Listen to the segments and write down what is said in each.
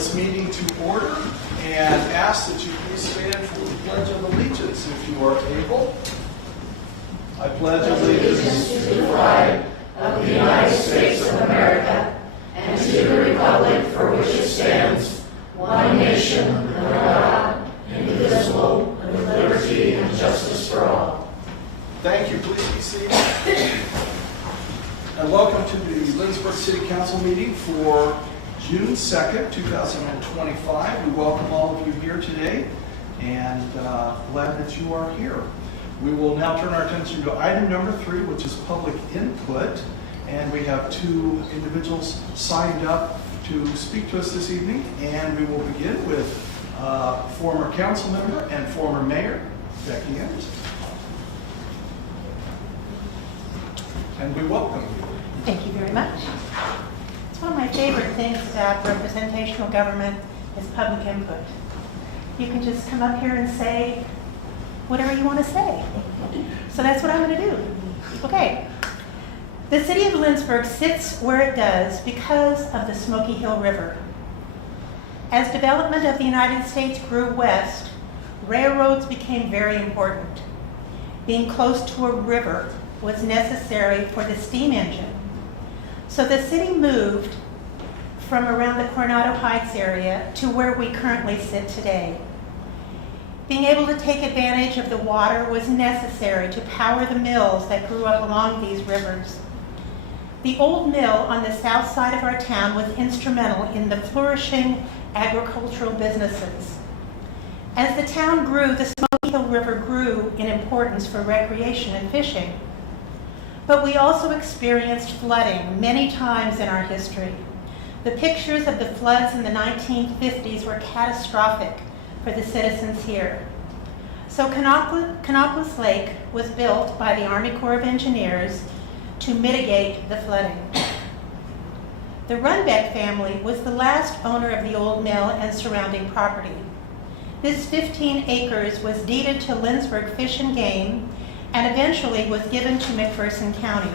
this meeting to order and ask that you please stand for the Pledge of Allegiance if you are able. I pledge allegiance to the flag of the United States of America and to the republic for which it stands, one nation, under God, indivisible, with liberty and justice for all. Thank you. Please be seated. And welcome to the Lindsborg City Council meeting for June 2nd, 2025. We welcome all of you here today and glad that you are here. We will now turn our attention to item number 3, which is public input. And we have 2 individuals signed up to speak to us this evening. And we will begin with former council member and former mayor, Becky Anderson. And we welcome you. Thank you very much. It's one of my favorite things about representational government is public input. You can just come up here and say whatever you want to say. So that's what I'm going to do. Okay. The city of Lindsborg sits where it does because of the Smoky Hill River. As development of the United States grew west, railroads became very important. Being close to a river was necessary for the steam engine. So the city moved from around the Coronado Heights area to where we currently sit today. Being able to take advantage of the water was necessary to power the mills that grew up along these rivers. The old mill on the south side of our town was instrumental in the flourishing agricultural businesses. As the town grew, the Smoky Hill River grew in importance for recreation and fishing. But we also experienced flooding many times in our history. The pictures of the floods in the 1950s were catastrophic for the citizens here. So Canopolis Lake was built by the Army Corps of Engineers to mitigate the flooding. The Runbeck family was the last owner of the old mill and surrounding property. This 15 acres was deeded to Lindsborg Fish and Game and eventually was given to McPherson County.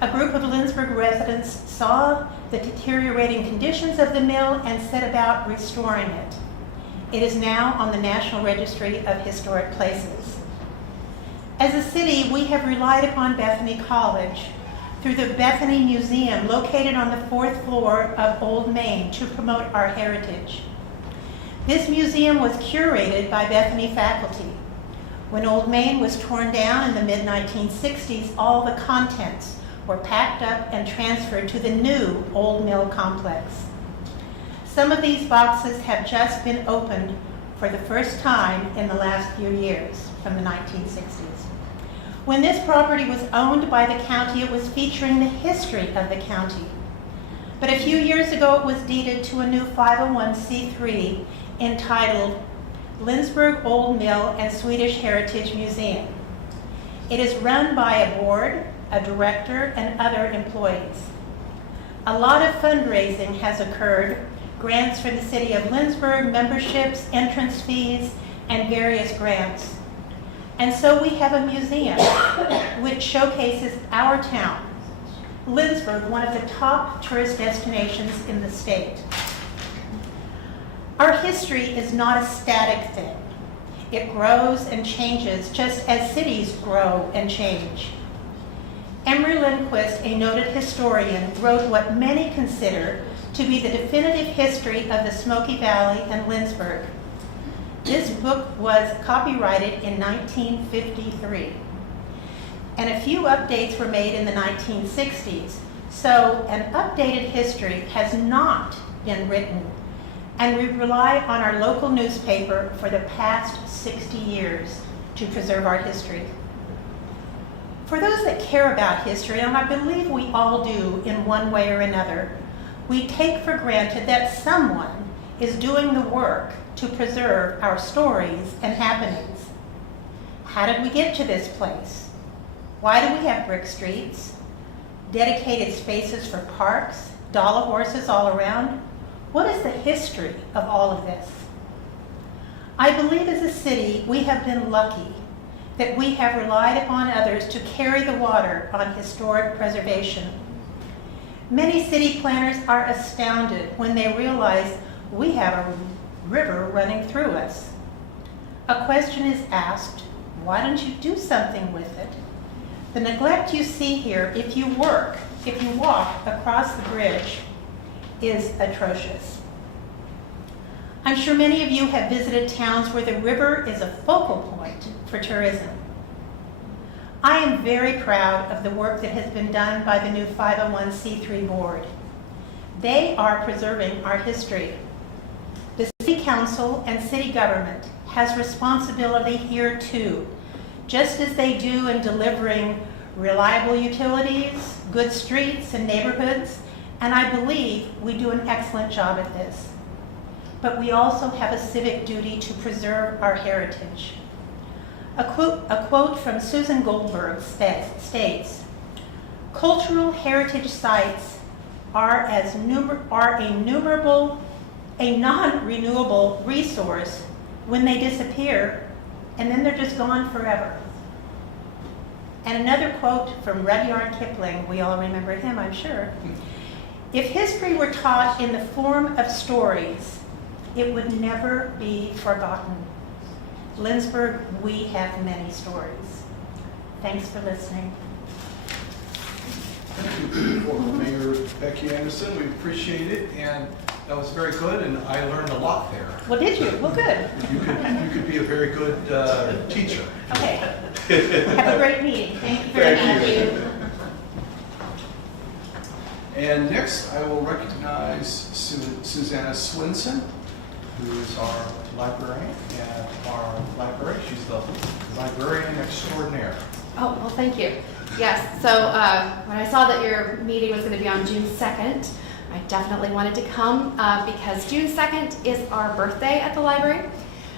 A group of Lindsborg residents saw the deteriorating conditions of the mill and set about restoring it. It is now on the National Registry of Historic Places. As a city, we have relied upon Bethany College through the Bethany Museum located on the 4th floor of Old Main to promote our heritage. This museum was curated by Bethany faculty. When Old Main was torn down in the mid-1960s, all the contents were packed up and transferred to the new Old Mill complex. Some of these boxes have just been opened for the first time in the last few years, from the 1960s. When this property was owned by the county, it was featuring the history of the county. But a few years ago, it was deeded to a new 501c3 entitled Lindsborg Old Mill and Swedish Heritage Museum. It is run by a board, a director, and other employees. A lot of fundraising has occurred, grants for the city of Lindsborg, memberships, entrance fees, and various grants. And so we have a museum which showcases our town, Lindsborg, one of the top tourist destinations in the state. Our history is not a static thing. It grows and changes just as cities grow and change. Emery Lindquist, a noted historian, wrote what many consider to be the definitive history of the Smoky Valley and Lindsborg. This book was copyrighted in 1953, and a few updates were made in the 1960s, so an updated history has not been written, and we rely on our local newspaper for the past 60 years to preserve our history. For those that care about history, and I believe we all do in one way or another, we take for granted that someone is doing the work to preserve our stories and happenings. How did we get to this place? Why do we have brick streets, dedicated spaces for parks, dollar horses all around? What is the history of all of this? I believe as a city, we have been lucky that we have relied upon others to carry the water on historic preservation. Many city planners are astounded when they realize we have a river running through us. A question is asked, why don't you do something with it? The neglect you see here, if you walk across the bridge, is atrocious. I'm sure many of you have visited towns where the river is a focal point for tourism. I am very proud of the work that has been done by the new 501c3 board. They are preserving our history. The City Council and City Government has responsibility here too, just as they do in delivering reliable utilities, good streets and neighborhoods, and I believe we do an excellent job at this. But we also have a civic duty to preserve our heritage. A quote from Susan Goldberg states, "Cultural heritage sites are a non-renewable resource when they disappear, and then they're just gone forever." And another quote from Rudyard Kipling, we all remember him, I'm sure. "If history were taught in the form of stories, it would never be forgotten." Lindsborg, we have many stories. Thanks for listening. Thank you, former Mayor Becky Anderson. We appreciate it, and that was very good, and I learned a lot there. Well, did you? Well, good. You could be a very good teacher. Okay. Have a great meeting. Thank you very Thank much. you. And next, I will recognize Susanna Swinson, who is our librarian at our library. She's the librarian extraordinaire. Oh, well, thank you. Yes, so when I saw that your meeting was going to be on June 2nd, I definitely wanted to come because June 2nd is our birthday at the library.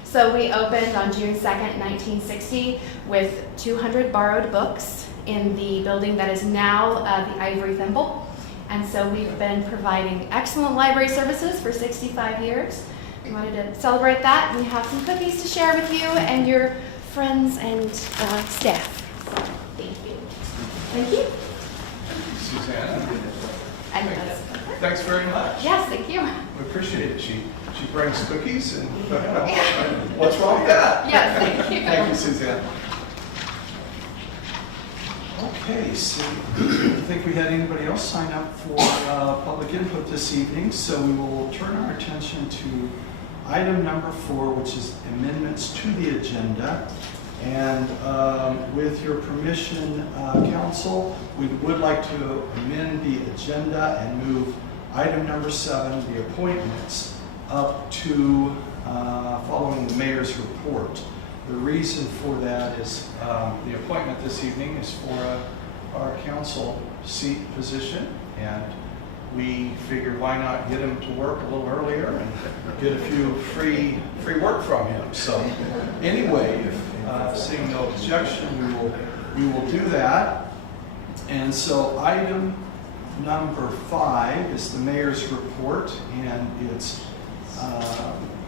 So we opened on June 2nd, 1960 with 200 borrowed books in the building that is now the Ivory Thimble. And so we've been providing excellent library services for 65 years. We wanted to celebrate that, and we have some cookies to share with you and your friends and staff. Thank you. Thank you. Susanna. And Thanks very much. yes, thank you. We appreciate it. She brings cookies, and what's wrong with that? Yes, thank you. Thank you, Suzanne. Okay, so I think we had anybody else sign up for public input this evening, so we will turn our attention to item number 4, which is amendments to the agenda. And with your permission, Council, we would like to amend the agenda and move item number 7, the appointments, up to following the mayor's report. The reason for that is the appointment this evening is for our council seat position, and we figured why not get him to work a little earlier and get a few free work from him. So anyway, seeing no objection, we will do that. And so item number 5 is the mayor's report, and it's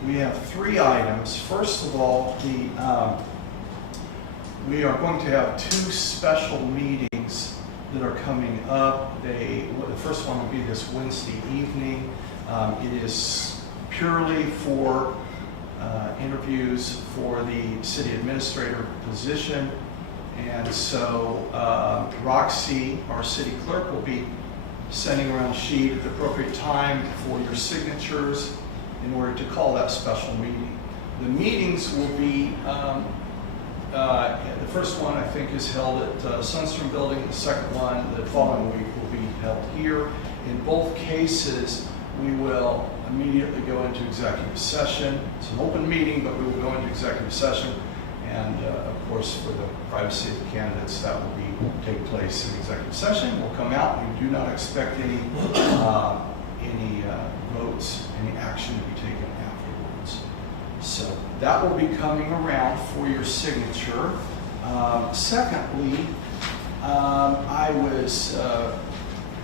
we have 3 items. First of all, we are going to have 2 special meetings that are coming up. The first one will be this Wednesday evening. It is purely for interviews for the city administrator position. And so Roxy, our city clerk, will be sending around a sheet at the appropriate time for your signatures in order to call that special meeting. The meetings will be, the first one I think is held at Sunstrom Building, the second one the following week will be held here. In both cases, we will immediately go into executive session. It's an open meeting, but we will go into executive session. And of course, for the privacy of the candidates, that will take place in executive session. We'll come out. We do not expect any votes, any action to be taken afterwards. So that will be coming around for your signature. Secondly, I was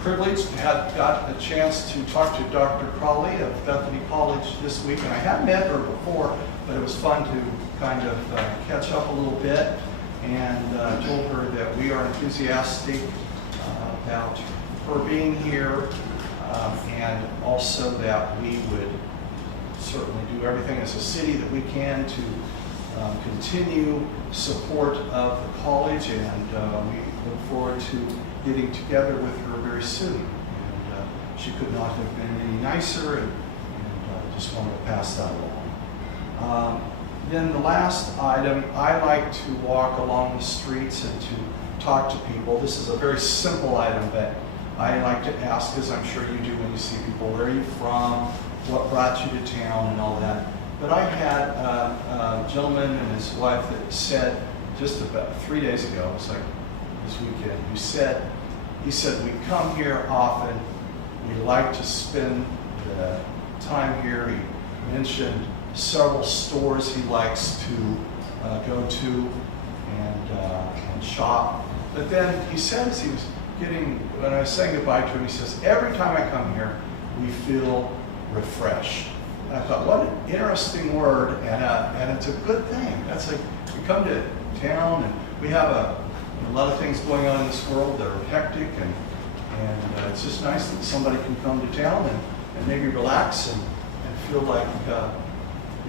privileged, got a chance to talk to Dr. Crawley of Bethany College this week, and I had met her before, but it was fun to kind of catch up a little bit, and told her that we are enthusiastic about her being here, and also that we would certainly do everything as a city that we can to continue support of the college, and we look forward to getting together with her very soon. And she could not have been any nicer, and just wanted to pass that along. Then the last item, I like to walk along the streets and to talk to people. This is a very simple item, but I like to ask, as I'm sure you do when you see people, where are you from, what brought you to town, and all that. But I had a gentleman and his wife that said just about 3 days ago, it was like this weekend, he said, we come here often, we like to spend the time here. He mentioned several stores he likes to go to and shop. But then he says he was when I was saying goodbye to him, he says, every time I come here, we feel refreshed. And I thought, what an interesting word, and it's a good thing. That's like, we come to town and we have a lot of things going on in this world that are hectic, and it's just nice that somebody can come to town and maybe relax and feel like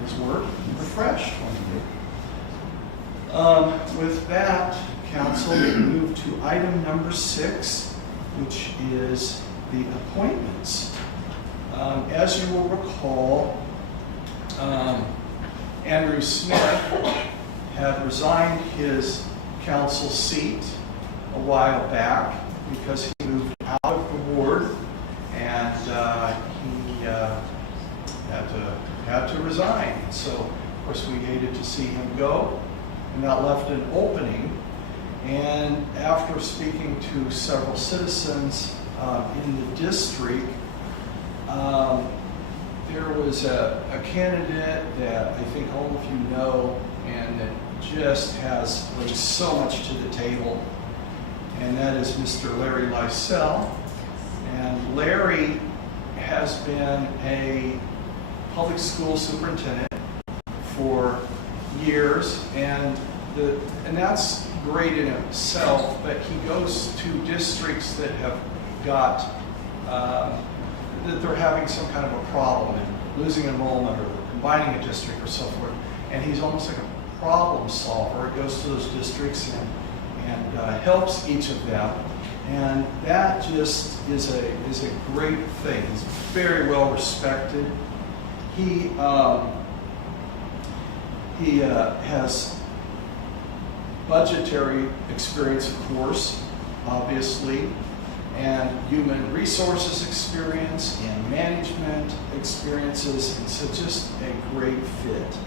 his word refreshed one day. With that, council, we move to item number 6, which is the appointments. As you will recall, Andrew Smith had resigned his council seat a while back because he moved out of the ward, and he had to resign. So, of course, we hated to see him go, and that left an opening. And after speaking to several citizens in the district, there was a candidate that I think all of you know, and that just brings so much to the table, and that is Mr. Larry Lysell. And Larry has been a public school superintendent for years, and that's great in itself, but he goes to districts that have got that they're having some kind of a problem in losing enrollment or combining a district or so forth, and he's almost like a problem solver. He goes to those districts and helps each of them, and that just is a great thing. He's very well respected. He has budgetary experience, of course, obviously, and human resources experience and management experiences, and so just a great fit.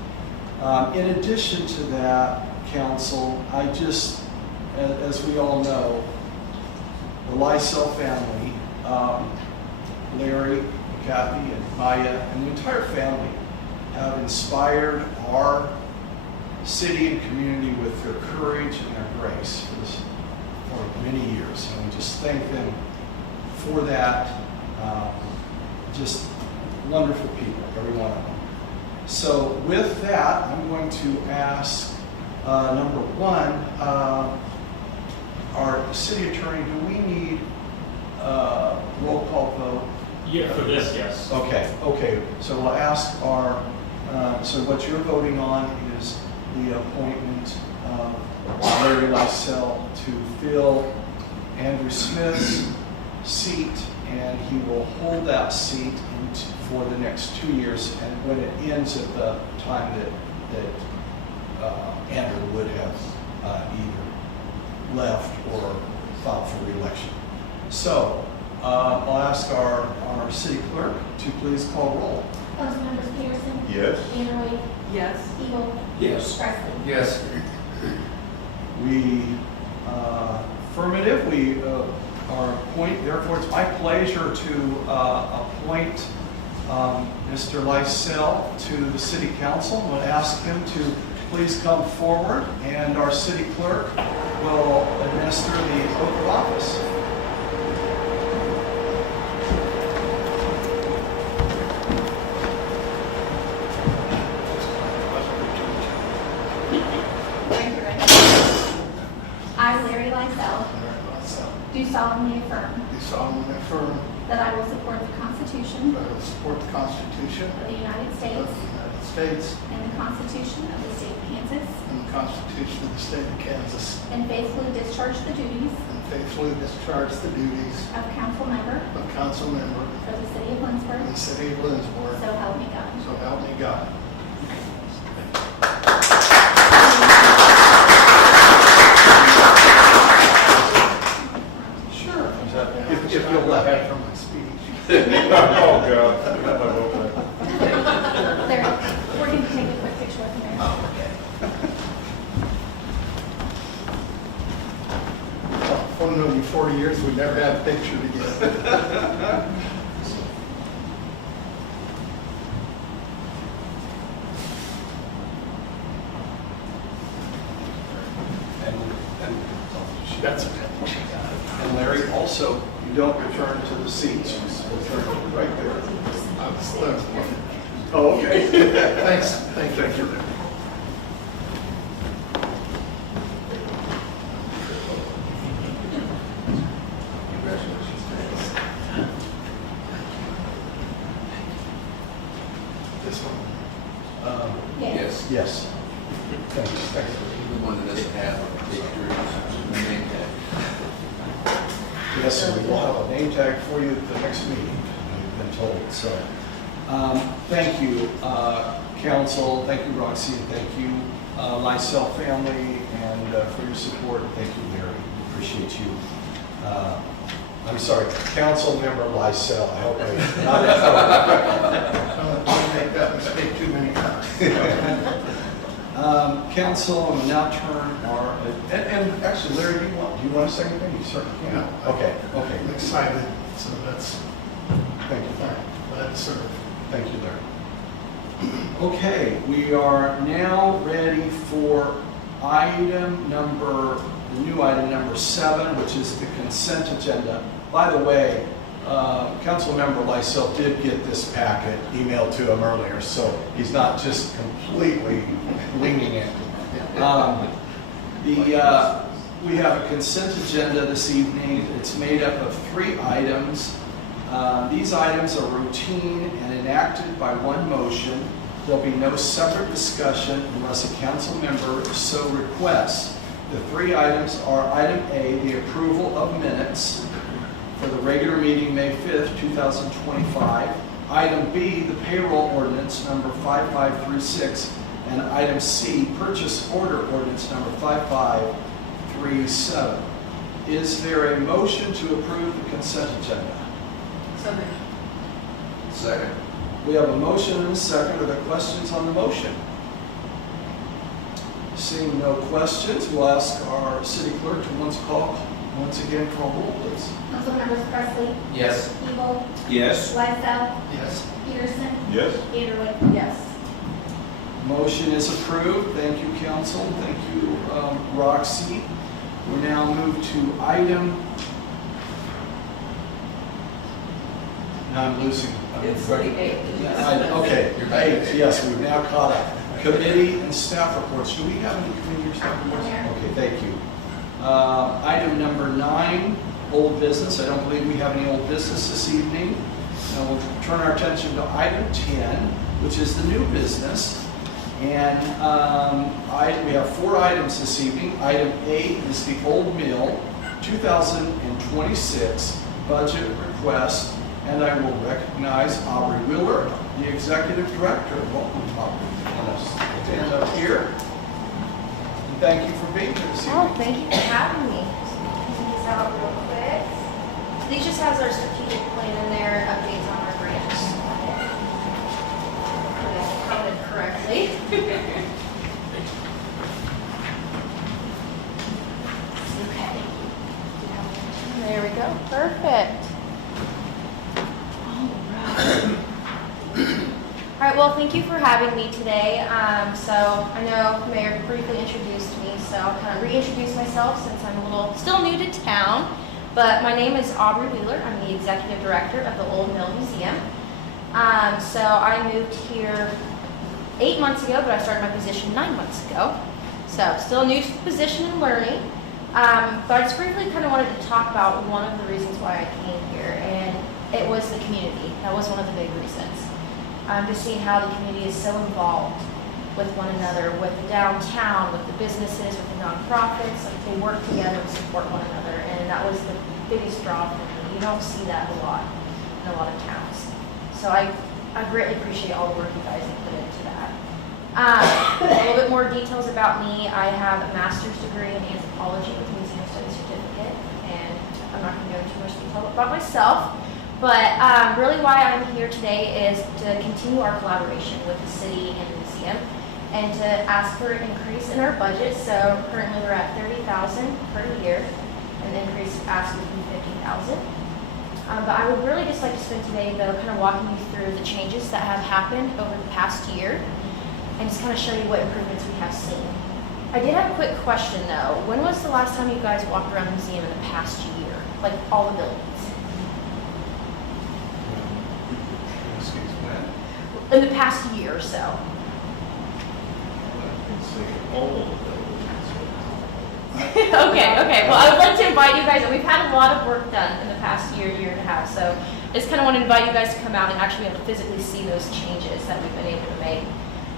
In addition to that, council, as we all know, the Lysell family, Larry, Kathy, and Maya, and the entire family have inspired our city and community with their courage and their grace for many years, and we just thank them for that. Just wonderful people, every one of them. So with that, I'm going to ask number 1, our city attorney, do we need a roll call vote? Yeah, for this, yes. Okay. So we'll ask so what you're voting on is the appointment of Larry Lysell to fill Andrew Smith's seat, and he will hold that seat for the next 2 years, and when it ends at the time that Andrew would have either left or filed for re-election. So I'll ask our city clerk to please call roll. Councilmembers Peterson? Yes. Vanderway? Yes. Eagle? Yes. Presley? Yes. We affirmative. We are appoint. Therefore, it's my pleasure to appoint Mr. Lysell to the City Council. I'm going to ask him to please come forward, and our city clerk will administer the oath of office. I, Larry Lysell, do solemnly affirm Do solemnly affirm that I will support the Constitution that I will support the Constitution of the United of States the United States and the Constitution of the State of Kansas, and the Constitution of the State of Kansas, and faithfully discharge the duties and faithfully discharge the duties of council member of council member for the city of in Lindsborg, the city of Lindsborg. so help me God. So help me God. Sure. If you'll let me. From my speech. Oh, God. There, we're going to take a quick picture with the mayor. Oh, okay. Well, if I've known you 40 years, we've never had a picture together. That's okay. She got it. And Larry, also, you don't return to the seats, you return right there. I was Lindsborg. Oh, okay. Thanks. Thank you. Thank you. This one. Yes. Yes. Thanks. Thanks. The one that doesn't have pictures, name tag. Yes, sir, we will have a name tag for you at the next meeting, we've been told, so. Thank you, council, thank you, Roxy, and thank you, Lysell family, and for your support. Thank you, Larry, appreciate you. I'm sorry, council member Lysell, I hope I Don't make that mistake too many times. Council, I'm going to now turn our, and actually, Larry, do you want to say anything? You certainly can. Yeah. Okay, I'm excited, so that's, thank you. glad to serve. Thank you, Larry. Okay, we are now ready for the new item number 7, which is the consent agenda. By the way, Councilmember Lysell did get this packet emailed to him earlier, so he's not just completely winging it. We have a consent agenda this evening. It's made up of 3 items. These items are routine and enacted by one motion. There'll be no separate discussion unless a council member so requests. The 3 items are item A, the approval of minutes for the regular meeting May 5th, 2025. Item B, the payroll ordinance number 5536. And item C, purchase order ordinance number 5537. Is there a motion to approve the consent agenda? Second. We have a motion and a second. Are there questions on the motion? Seeing no questions, we'll ask our city clerk to once again call roll, please. Councilmembers Presley, Yes. Evil, Yes. Lysell, Yes. Peterson, Yes. Vanderway. Yes. Motion is approved. Thank you, council. Thank you, Roxy. We now move to item. Now I'm losing. It's the 8th. Okay, 8, yes, we've now caught up. Committee and staff reports. Do we have any committee or staff reports? Yeah. Okay, thank you. Item number 9, old business. I don't believe we have any old business this evening. Now we'll turn our attention to item 10, which is the new business. And we have 4 items this evening. Item A is the Old Mill 2026 budget request. And I will recognize Aubrey Wheeler, the Executive Director. Welcome, Aubrey. Stand up here. And thank you for being here this Oh, evening. thank you for having me. Clean this out real quick. So these just has our strategic plan in there, updates on our grants. If I counted correctly. Okay. There we go. Perfect. All right, well, thank you for having me today. So I know Mayor briefly introduced me, so I'll kind of reintroduce myself since I'm still new to town. But my name is Aubrey Wheeler. I'm the Executive Director of the Old Mill Museum. So I moved here 8 months ago, but I started my position 9 months ago. So still new to the position and learning. But I just briefly kind of wanted to talk about one of the reasons why I came here. And it was the community. That was one of the big reasons. Just seeing how the community is so involved with one another, with the downtown, with the businesses, with the nonprofits. Like they work together to support one another, and that was the biggest draw for me. You don't see that a lot in a lot of towns. So I greatly appreciate all the work you guys have put into that. A little bit more details about me. I have a master's degree in anthropology with a museum studies certificate, and I'm not going to go into too much detail about myself. But really why I'm here today is to continue our collaboration with the city and the museum and to ask for an increase in our budget. So currently we're at $30,000 per year, and the increase asked would be $50,000. But I would really just like to spend today though kind of walking you through the changes that have happened over the past year and just kind of show you what improvements we have seen. I did have a quick question though. When was the last time you guys walked around the museum in the past year? Like all the buildings? Excuse me. In the past year or so. Okay. Well, I would like to invite you guys, and we've had a lot of work done in the past year and a half, so I just kind of want to invite you guys to come out and actually be able to physically see those changes that we've been able to make.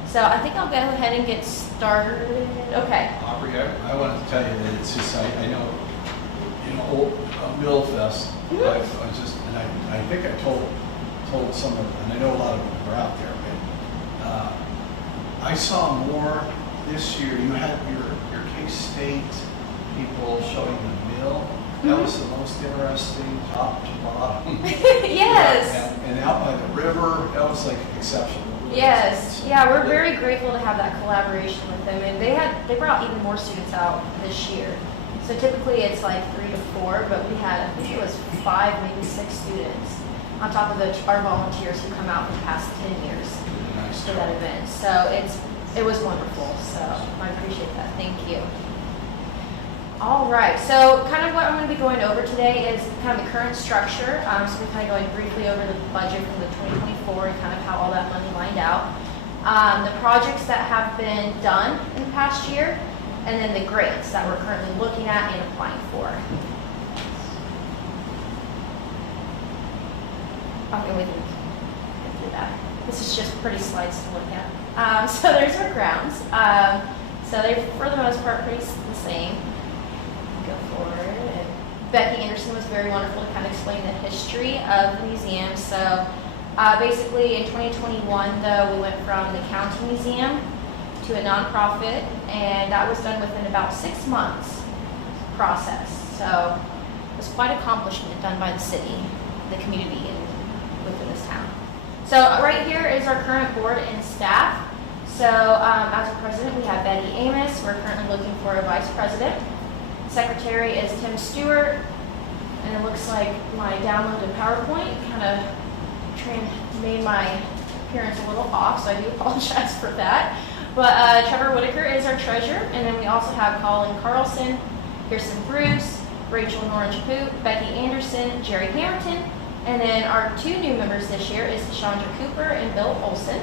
So I think I'll go ahead and get started. Okay. Aubrey, I wanted to tell you that it's just, I know, old Mill Fest, I think I told some of them, and I know a lot of them are out there, but I saw more this year. You had your K-State people showing the mill. That was the most interesting, top to bottom. Yes. And out by the river, that was like exceptional. Yes. Yeah, we're very grateful to have that collaboration with them, and they brought even more students out this year. So typically it's like 3 to 4, but we had, I think it was 5, maybe 6 students on top of our volunteers who come out for the past 10 years for that event. So it was wonderful. So I appreciate that. Thank you. All right. So kind of what I'm going to be going over today is kind of the current structure. So we're kind of going briefly over the budget for the 2024 and kind of how all that money lined out. The projects that have been done in the past year, and then the grants that we're currently looking at and applying for. Okay, we can get through that. This is just pretty slides to look at. So there's our grounds. So they're, for the most part, pretty the same. Go forward. And Becky Anderson was very wonderful to kind of explain the history of the museum. So basically in 2021, though, we went from the county museum to a nonprofit, and that was done within about 6 months process. So it was quite an accomplishment done by the city, the community, and within this town. So right here is our current board and staff. So as a president, we have Betty Amos. We're currently looking for a vice president. Secretary is Tim Stewart, and it looks like my downloaded PowerPoint kind of made my appearance a little off, so I do apologize for that. But Trevor Whitaker is our treasurer, and then we also have Colin Carlson, Kirsten Bruce, Rachel Norange-Poot, Becky Anderson, Jerry Hamilton, and then our 2 new members this year is Chandra Cooper and Bill Olson.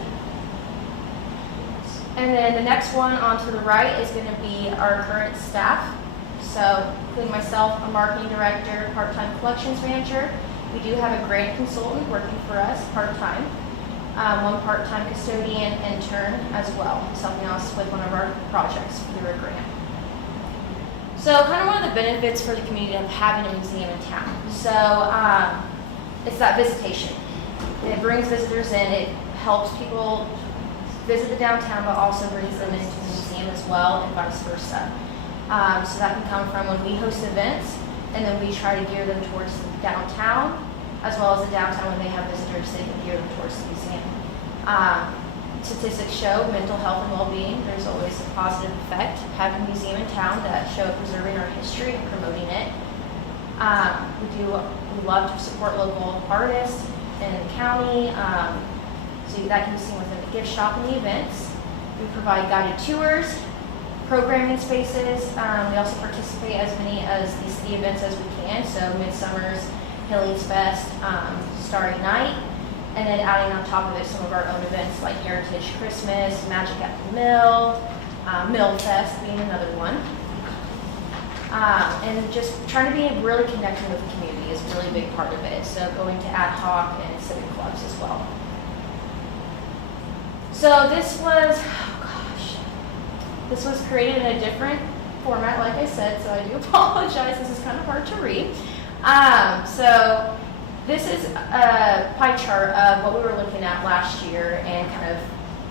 And then the next one onto the right is going to be our current staff. So including myself, a marketing director, part-time collections manager. We do have a grant consultant working for us part-time. 1 part-time custodian intern as well, helping us with one of our projects through a grant. So kind of one of the benefits for the community of having a museum in town. So it's that visitation. It brings visitors in, it helps people visit the downtown, but also brings them into the museum as well, and vice versa. So that can come from when we host events, and then we try to gear them towards the downtown, as well as the downtown when they have visitors, they can gear them towards the museum. Statistics show mental health and well-being. There's always a positive effect of having a museum in town that show preserving our history and promoting it. We love to support local artists in the county, so that can be seen within the gift shop and the events. We provide guided tours, programming spaces. We also participate as many as the city events as we can, so Midsummer's, Hillings Fest, Starry Night, and then adding on top of it some of our own events like Heritage Christmas, Magic at the Mill, Mill Fest being another one. And just trying to be really connecting with the community is a really big part of it. So going to ad hoc and civic clubs as well. So this was, this was created in a different format, like I said, so I do apologize. This is kind of hard to read. So this is a pie chart of what we were looking at last year and kind of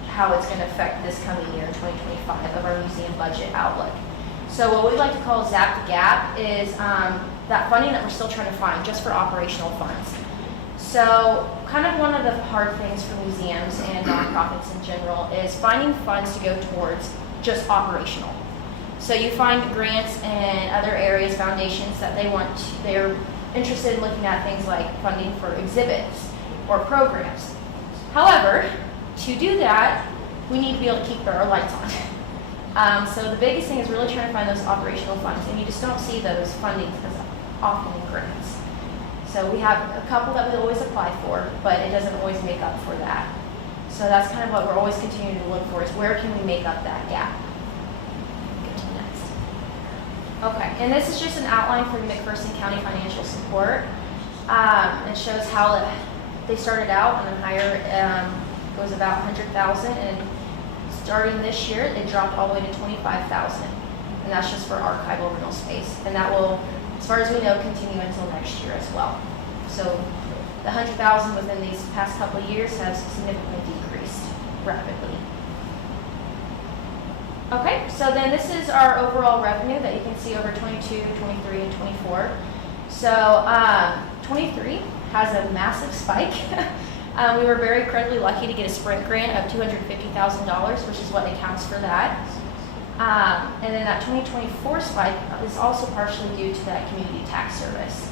how it's going to affect this coming year, 2025, of our museum budget outlook. So what we like to call Zap the Gap is that funding that we're still trying to find just for operational funds. So kind of one of the hard things for museums and nonprofits in general is finding funds to go towards just operational. So you find grants and other areas, foundations that they're interested in looking at things like funding for exhibits or programs. However, to do that, we need to be able to keep our lights on. So the biggest thing is really trying to find those operational funds, and you just don't see those fundings as often in grants. So we have a couple that we always apply for, but it doesn't always make up for that. So that's kind of what we're always continuing to look for, is where can we make up that gap? Get to next. Okay, and this is just an outline for McPherson County financial support. It shows how they started out, and the higher was about $100,000, and starting this year, it dropped all the way to $25,000, and that's just for archival rental space, and that will, as far as we know, continue until next year as well. So the $100,000 within these past couple of years has significantly decreased rapidly. Okay, so then this is our overall revenue that you can see over 22, 23, and 24. So 23 has a massive spike. We were very incredibly lucky to get a Sprint grant of $250,000, which is what accounts for that. And then that 2024 spike is also partially due to that community tax service.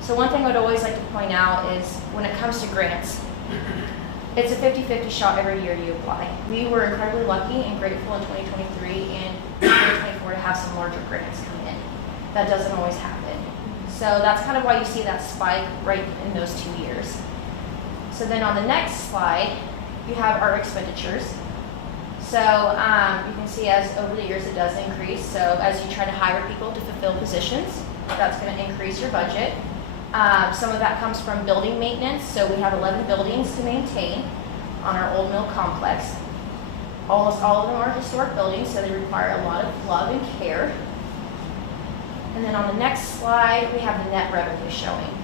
So one thing I would always like to point out is when it comes to grants, it's a 50-50 shot every year you apply. We were incredibly lucky and grateful in 2023 and 2024 to have some larger grants come in. That doesn't always happen. So that's kind of why you see that spike right in those 2 years. So then on the next slide, you have our expenditures. So you can see as over the years it does increase. So as you try to hire people to fulfill positions, that's going to increase your budget. Some of that comes from building maintenance. So we have 11 buildings to maintain on our old mill complex. Almost all of them are historic buildings, so they require a lot of love and care. And then on the next slide, we have the net revenue showing.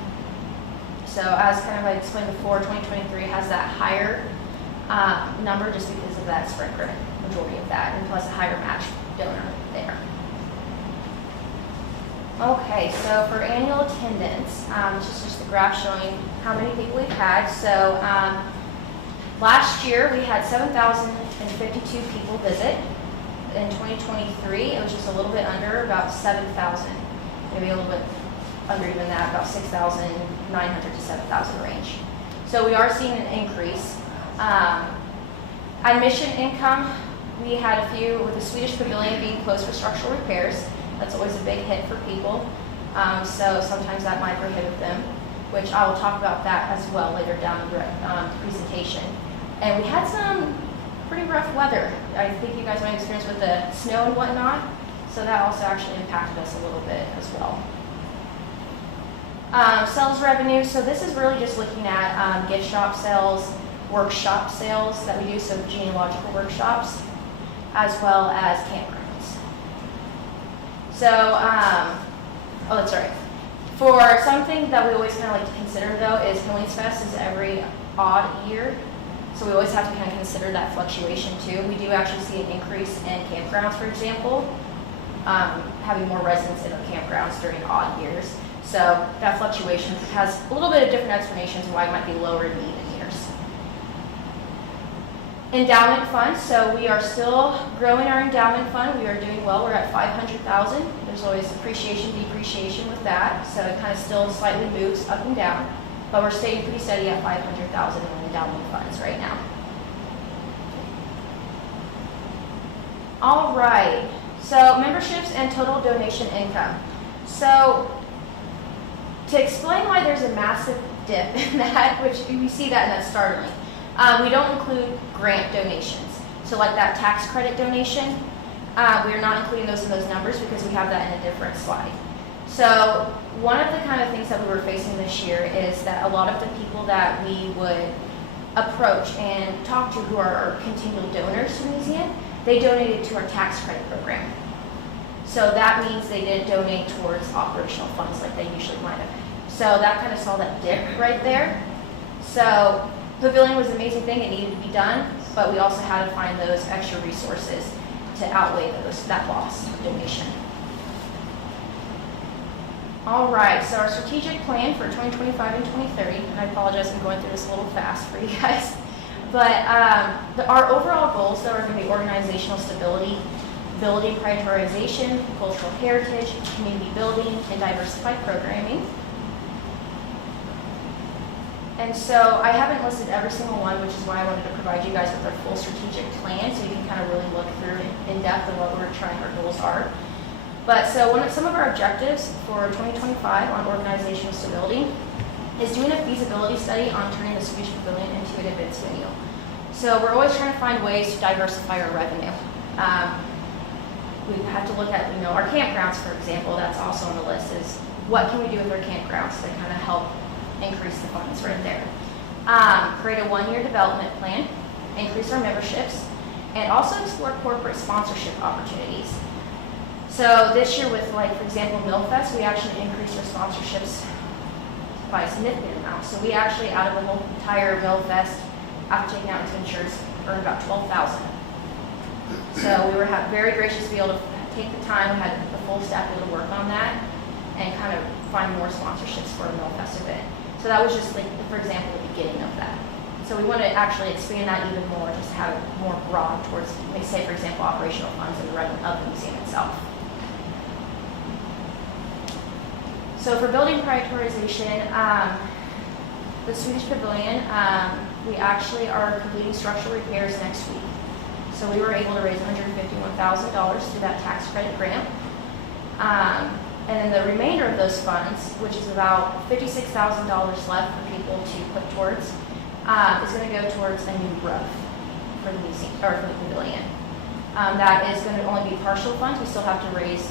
So as kind of I explained before, 2023 has that higher number just because of that Sprint grant, majority of that, and plus a higher match donor there. Okay, so for annual attendance, this is just the graph showing how many people we've had. So last year we had 7,052 people visit. In 2023, it was just a little bit under, about 7,000, maybe a little bit under even that, about 6,900 to 7,000 range. So we are seeing an increase. Admission income, we had a few with the Swedish Pavilion being closed for structural repairs. That's always a big hit for people. So sometimes that might prohibit them, which I will talk about that as well later down the presentation. And we had some pretty rough weather. I think you guys might experience with the snow and whatnot. So that also actually impacted us a little bit as well. Sales revenue, so this is really just looking at gift shop sales, workshop sales that we do, so genealogical workshops, as well as campgrounds. So, oh, that's right. For something that we always kind of like to consider though is Billings Fest is every odd year. So we always have to kind of consider that fluctuation too. We do actually see an increase in campgrounds, for example, having more residents in our campgrounds during odd years. So that fluctuation has a little bit of different explanations why it might be lower in the even years. Endowment fund, so we are still growing our endowment fund. We are doing well. We're at 500,000. There's always appreciation, depreciation with that, so it kind of still slightly moves up and down, but we're staying pretty steady at 500,000 in endowment funds right now. All right, so memberships and total donation income. So to explain why there's a massive dip in that, which we see that and that's startling, we don't include grant donations. So like that tax credit donation, We are not including those in those numbers because we have that in a different slide. So one of the kind of things that we were facing this year is that a lot of the people that we would approach and talk to who are our continual donors to the museum, they donated to our tax credit program. So that means they didn't donate towards operational funds like they usually might have. So that kind of saw that dip right there. So pavilion was an amazing thing, it needed to be done, but we also had to find those extra resources to outweigh that loss of donation. All right, so our strategic plan for 2025 and 2030, and I apologize, I'm going through this a little fast for you guys, but our overall goals though are going to be organizational stability, building prioritization, cultural heritage, community building, and diversified programming. And so I haven't listed every single one, which is why I wanted to provide you guys with our full strategic plan so you can kind of really look through in depth of what we're trying our goals are. But so some of our objectives for 2025 on organizational stability is doing a feasibility study on turning the Swedish Pavilion into an events venue. So we're always trying to find ways to diversify our revenue. We have to look at, our campgrounds, for example, that's also on the list, is what can we do with our campgrounds to kind of help increase the funds right there. Create a one-year development plan, increase our memberships, and also explore corporate sponsorship opportunities. So this year with, like, for example, MillFest, we actually increased our sponsorships by a significant amount. So we actually, out of the whole entire MillFest, after taking out into insurance, earned about $12,000. So we were very gracious to be able to take the time, we had the full staff able to work on that, and kind of find more sponsorships for a MillFest event. So that was just, like, for example, the beginning of that. So we want to actually expand that even more, just to have it more broad towards, say, for example, operational funds and the revenue of the museum itself. So for building prioritization, the Swedish Pavilion, we actually are completing structural repairs next week. So we were able to raise $151,000 through that tax credit grant. And then the remainder of those funds, which is about $56,000 left for people to put towards, is going to go towards a new roof for the museum, or for the pavilion. That is going to only be partial funds. We still have to raise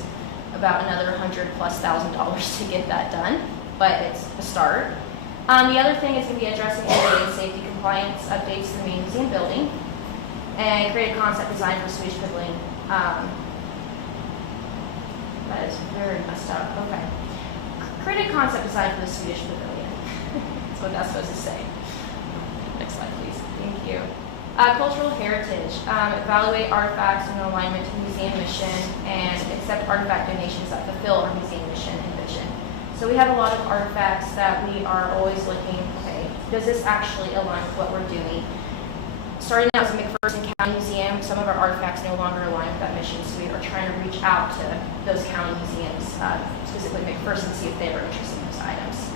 about another $100,000+ to get that done, but it's a start. The other thing is going to be addressing ADA and safety compliance updates to the main museum building, and create a concept design for Swedish Pavilion. That is very messed up. Okay. Create a concept design for the Swedish Pavilion. That's what that's supposed to say. Next slide, please. Thank you. Cultural heritage. Evaluate artifacts in alignment to the museum mission and accept artifact donations that fulfill our museum mission and vision. So we have a lot of artifacts that we are always looking, okay, does this actually align with what we're doing? Starting out as a McPherson County Museum, some of our artifacts no longer align with that mission, so we are trying to reach out to those county museums, specifically McPherson, to see if they are interested in those items.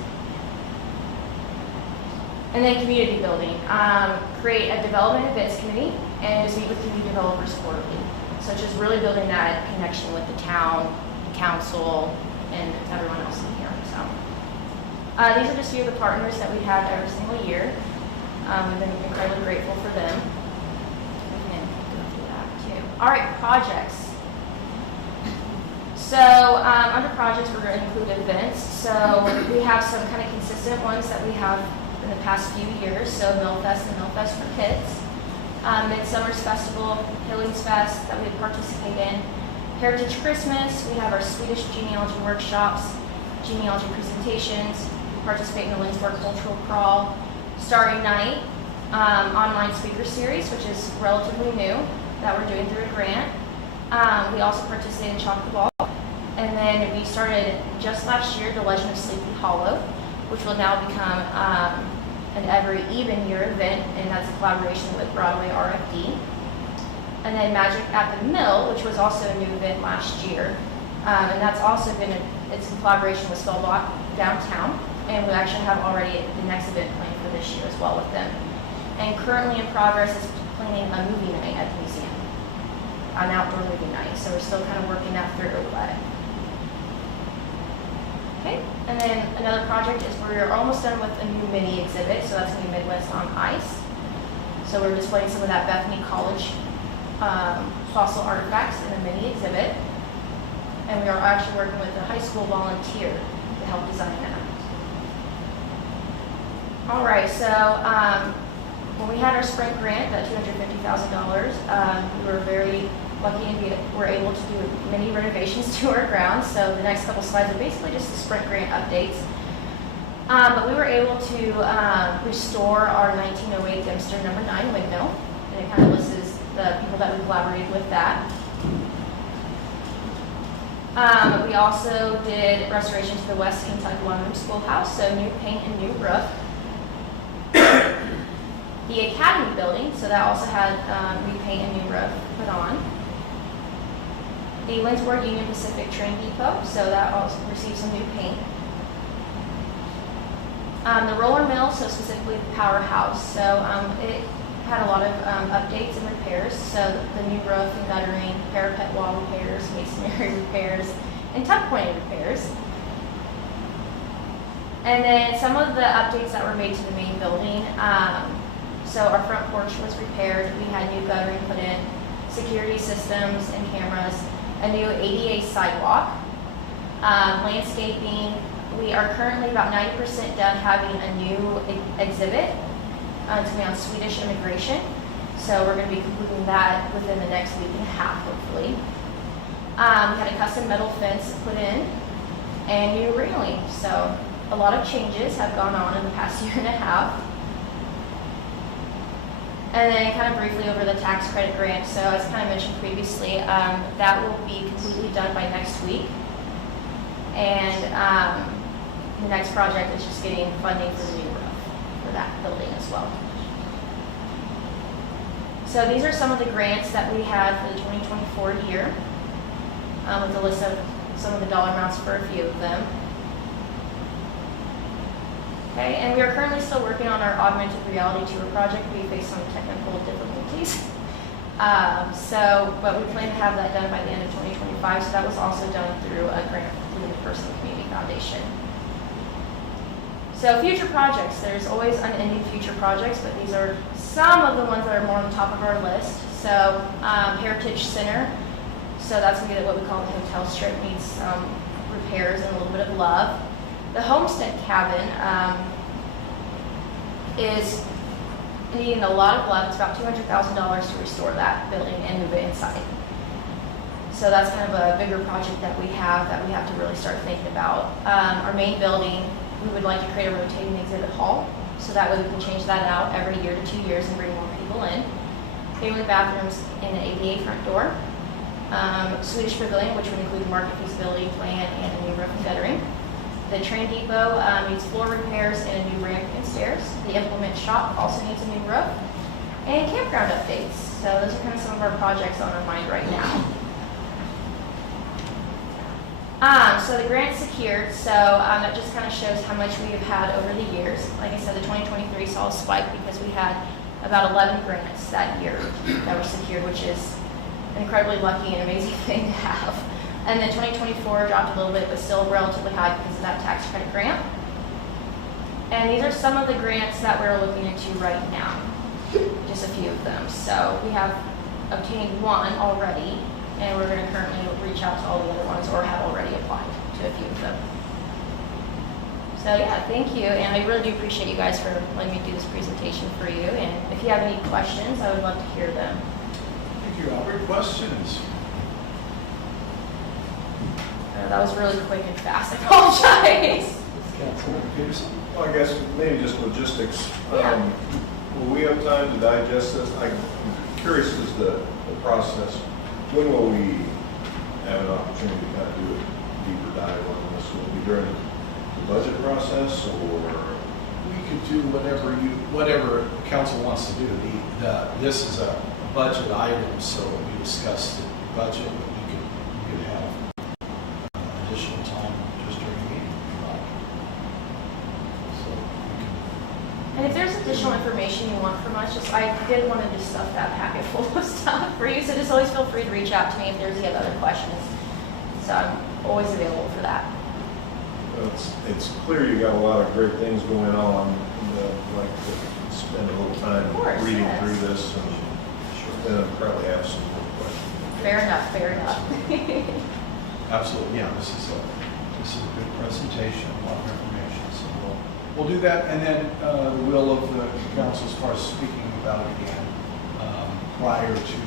And then community building. Create a development events committee and just meet with community developers quarterly. So just really building that connection with the town, the council, and everyone else in here. So these are just a few of the partners that we have every single year. We've been incredibly grateful for them. We can go through that too. All right, projects. So under projects, we're going to include events. So we have some kind of consistent ones that we have in the past few years. So MillFest and MillFest for Kids. Midsummer's Festival, Hillings Fest that we participate in. Heritage Christmas, we have our Swedish genealogy workshops, genealogy presentations. We participate in the Lindsborg Cultural Crawl. Starry Night, online speaker series, which is relatively new, that we're doing through a grant. We also participate in Chocolate Ball. And then we started just last year, The Legend of Sleepy Hollow, which will now become an every even year event, and that's a collaboration with Broadway RFD. And then Magic at the Mill, which was also a new event last year. And that's also it's in collaboration with Spellblock downtown. And we actually have already the next event planned for this year as well with them. And currently in progress is planning a movie night at the museum, an outdoor movie night. So we're still kind of working that through. But okay, and then another project is we're almost done with a new mini exhibit. So that's going to be Midwest on Ice. So we're displaying some of that Bethany College fossil artifacts in a mini exhibit. And we are actually working with a high school volunteer to help design that. All right, so when we had our sprint grant, that $250,000, we were very lucky and we were able to do many renovations to our grounds. So the next couple slides are basically just the sprint grant updates. But we were able to restore our 1908 Dempster No. 9 windmill, and it kind of lists the people that we collaborated with that. We also did restoration to the West Kentucky One-Room Schoolhouse, so new paint and new roof. The Academy building, so that also had new paint and new roof put on. The Lindsborg Union Pacific Train Depot, so that also received some new paint. The roller mill, so specifically the powerhouse, so it had a lot of updates and repairs. So the new roof and guttering, parapet wall repairs, masonry repairs, and tuck pointing repairs. And then some of the updates that were made to the main building. So our front porch was repaired. We had new guttering put in, security systems and cameras, a new ADA sidewalk, landscaping. We are currently about 90% done having a new exhibit. It's going to be on Swedish immigration. So we're going to be concluding that within the next week and a half, hopefully. We had a custom metal fence put in and new railing. So a lot of changes have gone on in the past year and a half. And then kind of briefly over the tax credit grant. So as kind of mentioned previously, that will be completely done by next week. And the next project is just getting funding for the new roof for that building as well. So these are some of the grants that we had for the 2024 year, with a list of some of the dollar amounts for a few of them. Okay, and we are currently still working on our augmented reality tour project. We face some technical difficulties. But we plan to have that done by the end of 2025. So that was also done through a grant through the Personal Community Foundation. So future projects, there's always unending future projects, but these are some of the ones that are more on the top of our list. So Heritage Center, so that's going to be what we call the hotel strip, needs some repairs and a little bit of love. The Homestead Cabin is needing a lot of love. It's about $200,000 to restore that building and move it inside. So that's kind of a bigger project that we have to really start thinking about. Our main building, we would like to create a rotating exhibit hall, so that way we can change that out every year to 2 years and bring more people in. Family bathrooms and an ADA front door. Swedish Pavilion, which would include market feasibility plan and a new roof and guttering. The train depot needs floor repairs and a new ramp and stairs. The implement shop also needs a new roof. And campground updates. So those are kind of some of our projects on our mind right now. So the grant secured, so that just kind of shows how much we have had over the years. Like I said, the 2023 saw a spike because we had about 11 grants that year that were secured, which is an incredibly lucky and amazing thing to have. And then 2024 dropped a little bit, but still relatively high because of that tax credit grant. And these are some of the grants that we're looking into right now, just a few of them. So we have obtained one already, and we're going to currently reach out to all the other ones or have already applied to a few of them. So yeah, thank you, and I really do appreciate you guys for letting me do this presentation for you. And if you have any questions, I would love to hear them. Thank you, Albert. Questions? That was really quick and fast. I apologize. Councilmember Peterson? Well, I guess maybe just logistics. Yeah. Will we have time to digest this? I'm curious as the process. When will we have an opportunity to kind of do a deeper dive on this? Will it be during the budget process, or? We could do whatever council wants to do. This is a budget item, so we discussed the budget, but we could have additional time just during the meeting. So we And if there's additional information you want from us, I did want to just stuff that packet full of stuff for you. So just always feel free to reach out to me if there's other questions. So I'm always available for that. Well, it's clear you got a lot of great things going on. And, I'd like to spend a little time Of course, reading yes. through this. And, And I'll probably have some more questions. Fair enough, fair enough. Absolutely, yeah, this is a good presentation, a lot of information, so we'll do that, and then the will of the council as far as speaking about it again prior to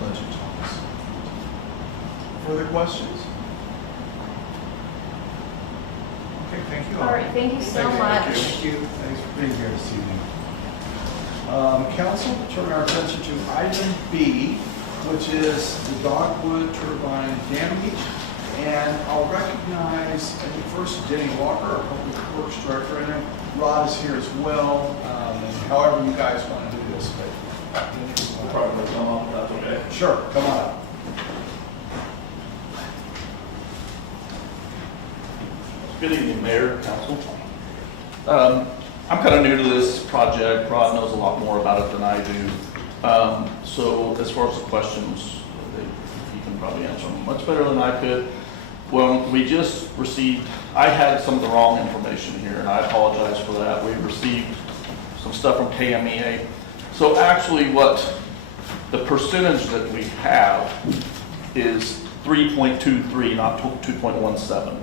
budget talks. Further questions? Okay, thank you all. All right, thank you so much. Thank you. Thanks for being here this evening. Council, turn our attention to item B, which is the dogwood turbine damage. And I'll recognize, I think first Jenny Walker, our Public Works Director, and then Rod is here as well. And however you guys want to do this, but. We'll probably come on, if that's okay. Sure, come on up. Good evening, Mayor, Council. I'm kind of new to this project. Rod knows a lot more about it than I do. So as far as the questions, he can probably answer them much better than I could. Well, we just received, I had some of the wrong information here, and I apologize for that. We received some stuff from KMEA. So actually what the percentage that we have is 3.23, not 2.17.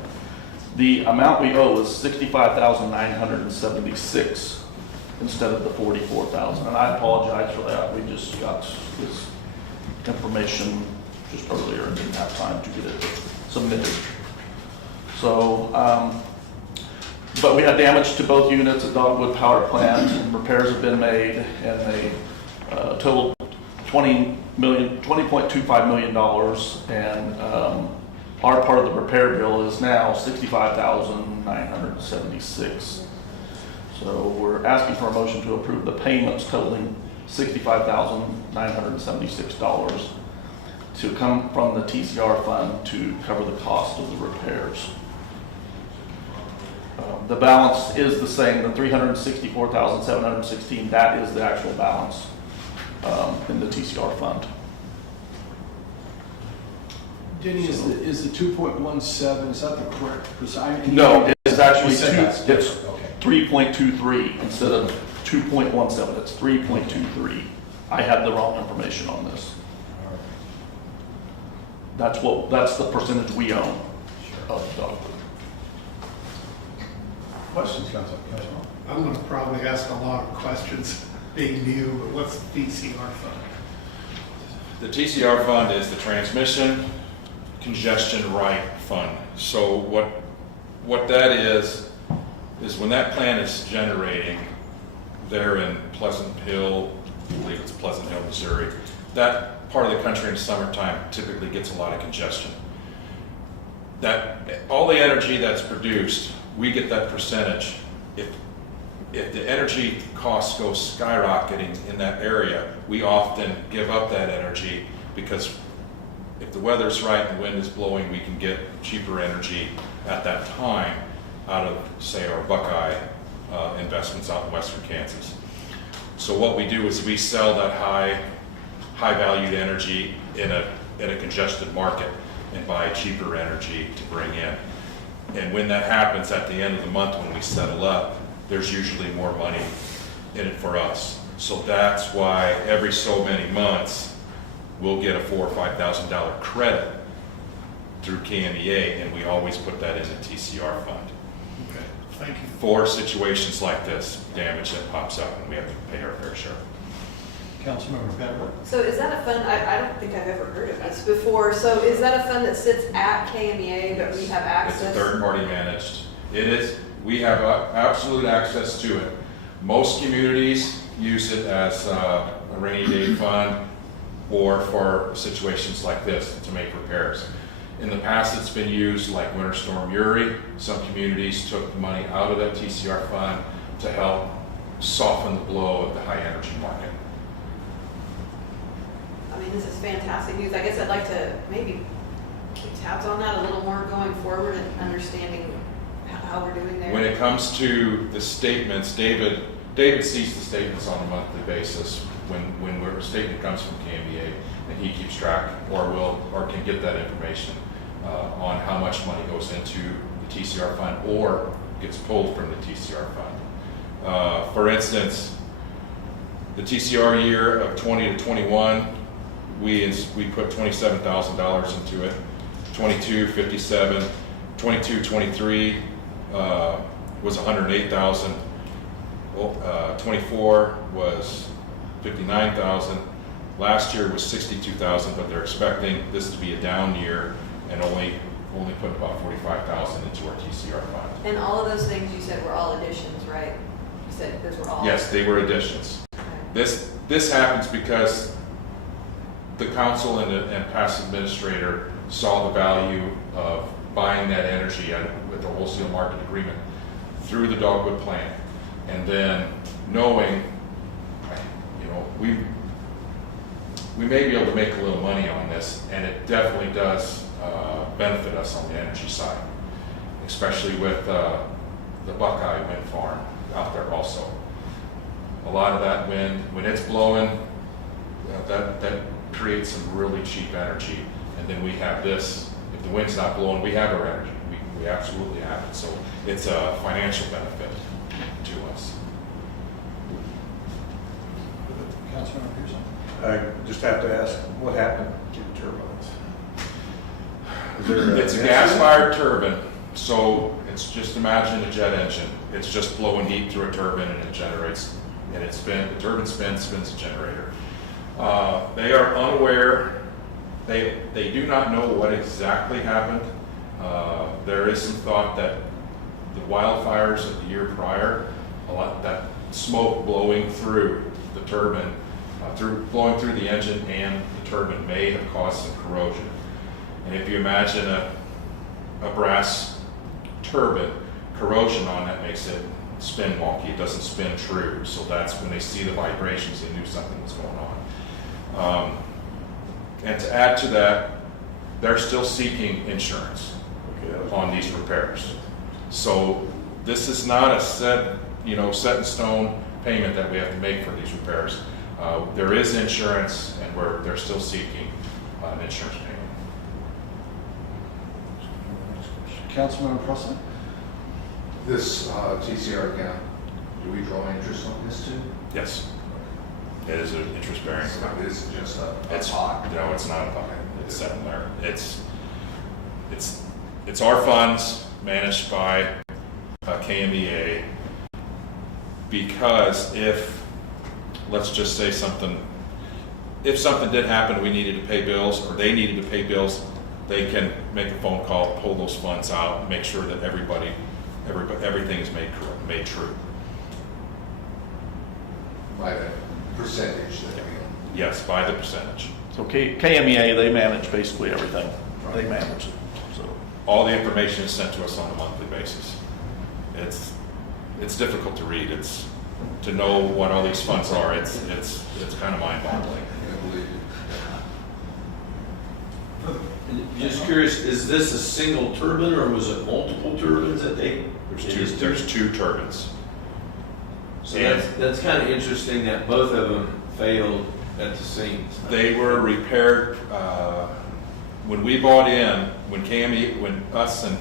The amount we owe is $65,976 instead of the $44,000. And I apologize for that. We just got this information just earlier and didn't have time to get it submitted. So, but we had damage to both units at Dogwood Power Plant, and repairs have been made, and they totaled $20.25 million, and our part of the repair bill is now $65,976. So we're asking for a motion to approve the payments totaling $65,976 to come from the TCR fund to cover the cost of the repairs. The balance is the same, the $364,716, that is the actual balance in the TCR fund. Jenny, is the 2.17, is that the correct percentage? No, it's actually You said that's it's different, okay. 3.23 instead of 2.17, it's 3.23. I had the wrong information on this. That's the percentage we own of Dogwood. Questions, Council? Councilman? I'm gonna probably ask a lot of questions being new, but what's the DCR fund? The TCR fund is the Transmission Congestion Right Fund. So what that is when that plant is generating there in Pleasant Hill, I believe it's Pleasant Hill, Missouri, that part of the country in the summertime typically gets a lot of congestion. That all the energy that's produced, we get that percentage. If the energy costs go skyrocketing in that area, we often give up that energy because if the weather's right and the wind is blowing, we can get cheaper energy at that time out of, say, our Buckeye investments out in western Kansas. So what we do is we sell that high valued energy in a congested market and buy cheaper energy to bring in. And when that happens at the end of the month when we settle up, there's usually more money in it for us. So that's why every so many months we'll get a $4,000 or $5,000 credit through KMEA, and we always put that in the TCR fund. Okay, thank you. For situations like this, damage that pops up and we have to pay our fair share. Councilmember Pepper? So is that a fund, I don't think I've ever heard of this before, so is that a fund that sits at KMEA, but we have access? It's a third party managed. It is, we have absolute access to it. Most communities use it as a rainy day fund or for situations like this to make repairs. In the past, it's been used like Winter Storm Uri. Some communities took the money out of that TCR fund to help soften the blow of the high energy market. I mean, this is fantastic news. I guess I'd like to maybe keep tabs on that a little more going forward and understanding how we're doing there. When it comes to the statements, David sees the statements on a monthly basis when a statement comes from KMEA, and he keeps track or can get that information on how much money goes into the TCR fund or gets pulled from the TCR fund. For instance, The TCR year of 20 to 21, we put $27,000 into it. 22, 57, 22, 23 was 108,000. 24 was 59,000. Last year was 62,000, but they're expecting this to be a down year and only put about 45,000 into our TCR fund. And all of those things you said were all additions, right? You said those were all? Yes, they were additions. Okay. This happens because the council and past administrator saw the value of buying that energy with the wholesale market agreement through the Dogwood plant. And then knowing, we may be able to make a little money on this, and it definitely does benefit us on the energy side, especially with the Buckeye wind farm out there also. A lot of that wind, when it's blowing, that creates some really cheap energy. And then we have this, if the wind's not blowing, we have our energy. We absolutely have it. So it's a financial benefit to us. Councilman Pearson? I just have to ask, what happened to the turbines? Is there It's a gas-fired turbine, so it's just imagine a jet engine. It's just blowing heat through a turbine and it generates, and the turbine spins a generator. They are unaware, they do not know what exactly happened. There is some thought that the wildfires of the year prior, that smoke blowing through the turbine, blowing through the engine and the turbine may have caused some corrosion. And if you imagine a brass turbine, corrosion on that makes it spin wonky. It doesn't spin true. So that's when they see the vibrations, they knew something was going on. And to add to that, they're still seeking insurance on these repairs. So this is not a set in stone payment that we have to make for these repairs. There is insurance, and they're still seeking an insurance payment. Councilman Pressley? This TCR account, do we draw interest on this too? Yes, it is an interest-bearing. It isn't just a It's pot. No, it's not a pocket. It's sitting there. It's our funds managed by KMEA, because let's just say if something did happen, we needed to pay bills, or they needed to pay bills, they can make a phone call, pull those funds out, and make sure that everything is made true. By the percentage that we own. Yes, by the percentage. So KMEA, they manage basically everything. They manage it, so. All the information is sent to us on a monthly basis. It's difficult to read. It's to know what all these funds are. It's kind of mind-boggling. I believe it. Just curious, is this a single turbine or was it multiple turbines that they? There's two turbines. So that's kind of interesting that both of them failed at the same time. They were repaired when we bought in. When us and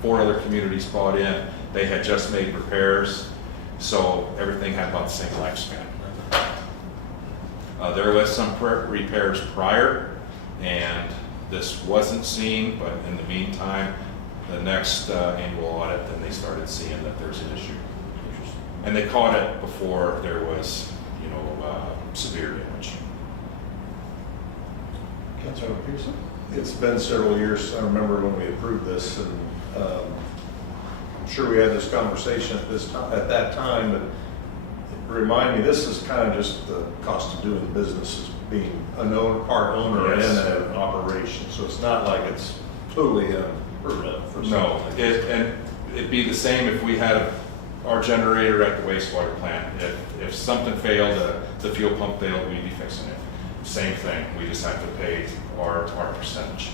four other communities bought in, they had just made repairs, so everything had about the same lifespan. There was some repairs prior, and this wasn't seen, but in the meantime, the next annual audit, then they started seeing that there's an issue. And they caught it before there was, severe damage. Councilman Pearson? It's been several years. I remember when we approved this, and I'm sure we had this conversation at that time, but remind me, this is kind of just the cost of doing business, as being part owner Yes. in an operation. So it's not like it's totally unheard of for No, something like and it'd be the same if we had our generator at the wastewater plant. If something failed, the fuel pump failed, we'd be fixing it. Same thing, we just have to pay our percentage.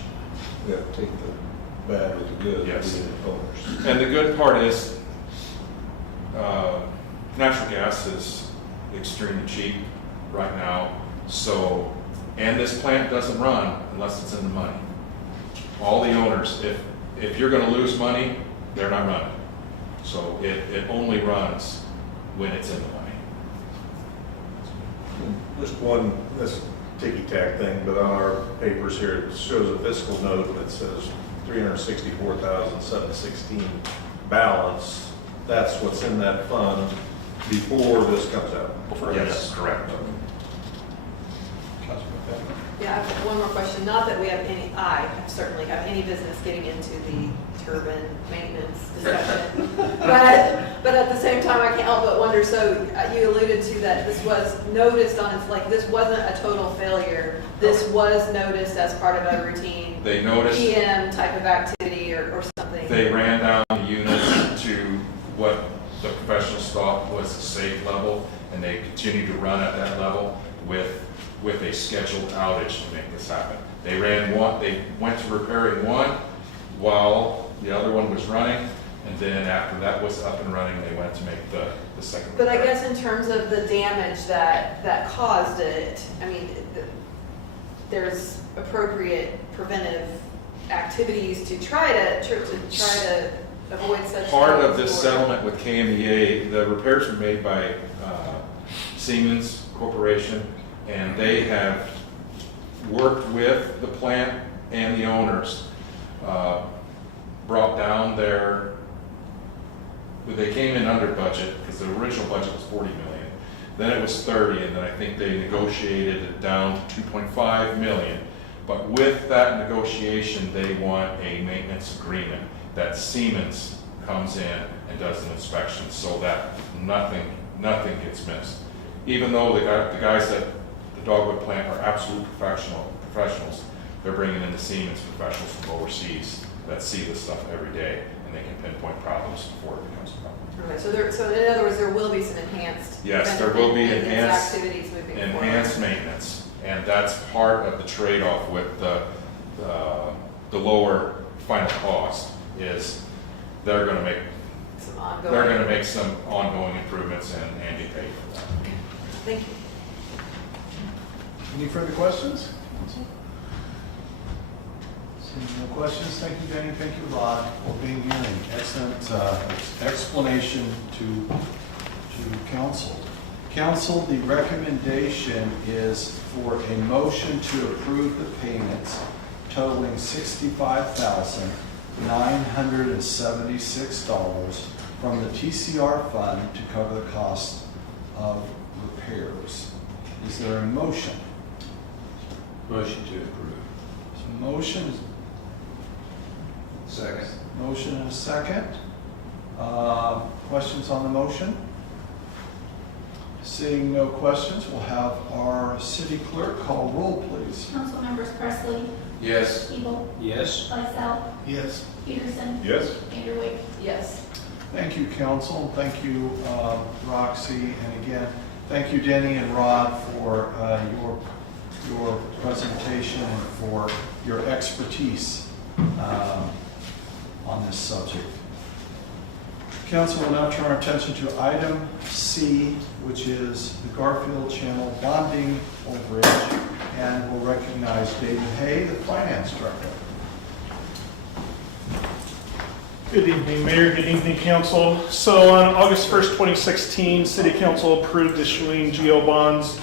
We have to take the bad with the good. Yes. being owners. And the good part is, natural gas is extremely cheap right now, and this plant doesn't run unless it's in the money. All the owners, if you're gonna lose money, they're not running. So it only runs when it's in the money. Just one, this ticky-tack thing, but on our papers here, it shows a fiscal note that says 364,716 balance. That's what's in that fund before this comes out. Yes, correct. Councilman Bennett? Yeah, I have one more question. Not that we have I certainly have any business getting into the turbine maintenance discussion. but at the same time, I can't help but wonder, so you alluded to that this was noticed on, like this wasn't a total failure. This was noticed as part of a routine They noticed, PM type of activity or something. they ran down the units to what the professionals thought was a safe level, and they continued to run at that level with a scheduled outage to make this happen. They went to repairing one while the other one was running, and then after that was up and running, they went to make the second But I repair. guess in terms of the damage that caused it, I mean, there's appropriate preventive activities to try to avoid such. Part of things this or- settlement with KMEA, the repairs were made by Siemens Corporation, and they have worked with the plant and the owners, brought down they came in under budget, because the original budget was 40 million. Then it was 30, and then I think they negotiated it down to 2.5 million. But with that negotiation, they want a maintenance agreement that Siemens comes in and does an inspection so that nothing gets missed. Even though the guys at the Dogwood plant are absolute professionals, they're bringing in the Siemens professionals from overseas that see this stuff every day, and they can pinpoint problems before it becomes a problem. Okay, so in other words, there will be some enhanced. Yes, there will be preventive enhanced activities moving forward. enhanced maintenance, and that's part of the trade-off with the lower final cost is they're going to make Some ongoing. some ongoing improvements and get paid for that. Thank you. Any further questions? Seeing no questions, thank you, Danny, thank you, Rod, for being here, and excellent explanation to council. Council, the recommendation is for a motion to approve the payments totaling $65,976 from the TCR fund to cover the cost of repairs. Is there a motion? Motion to approve. So motion, Second. motion and a second. Questions on the motion? Seeing no questions, we'll have our city clerk call roll, please. Council members Presley, Yes. Evil, Yes. Lysell, Yes. Peterson, Yes? Vanderwijk. Yes. Thank you, council. Thank you, Roxy. And again, thank you, Denny and Rod, for your presentation and for your expertise on this subject. Council will now turn our attention to item C, which is the Garfield Channel bonding overage, and we'll recognize David Hay, the finance director. Good evening, Mayor. Good evening, Council. So on August 1st, 2016, City Council approved issuing GO bonds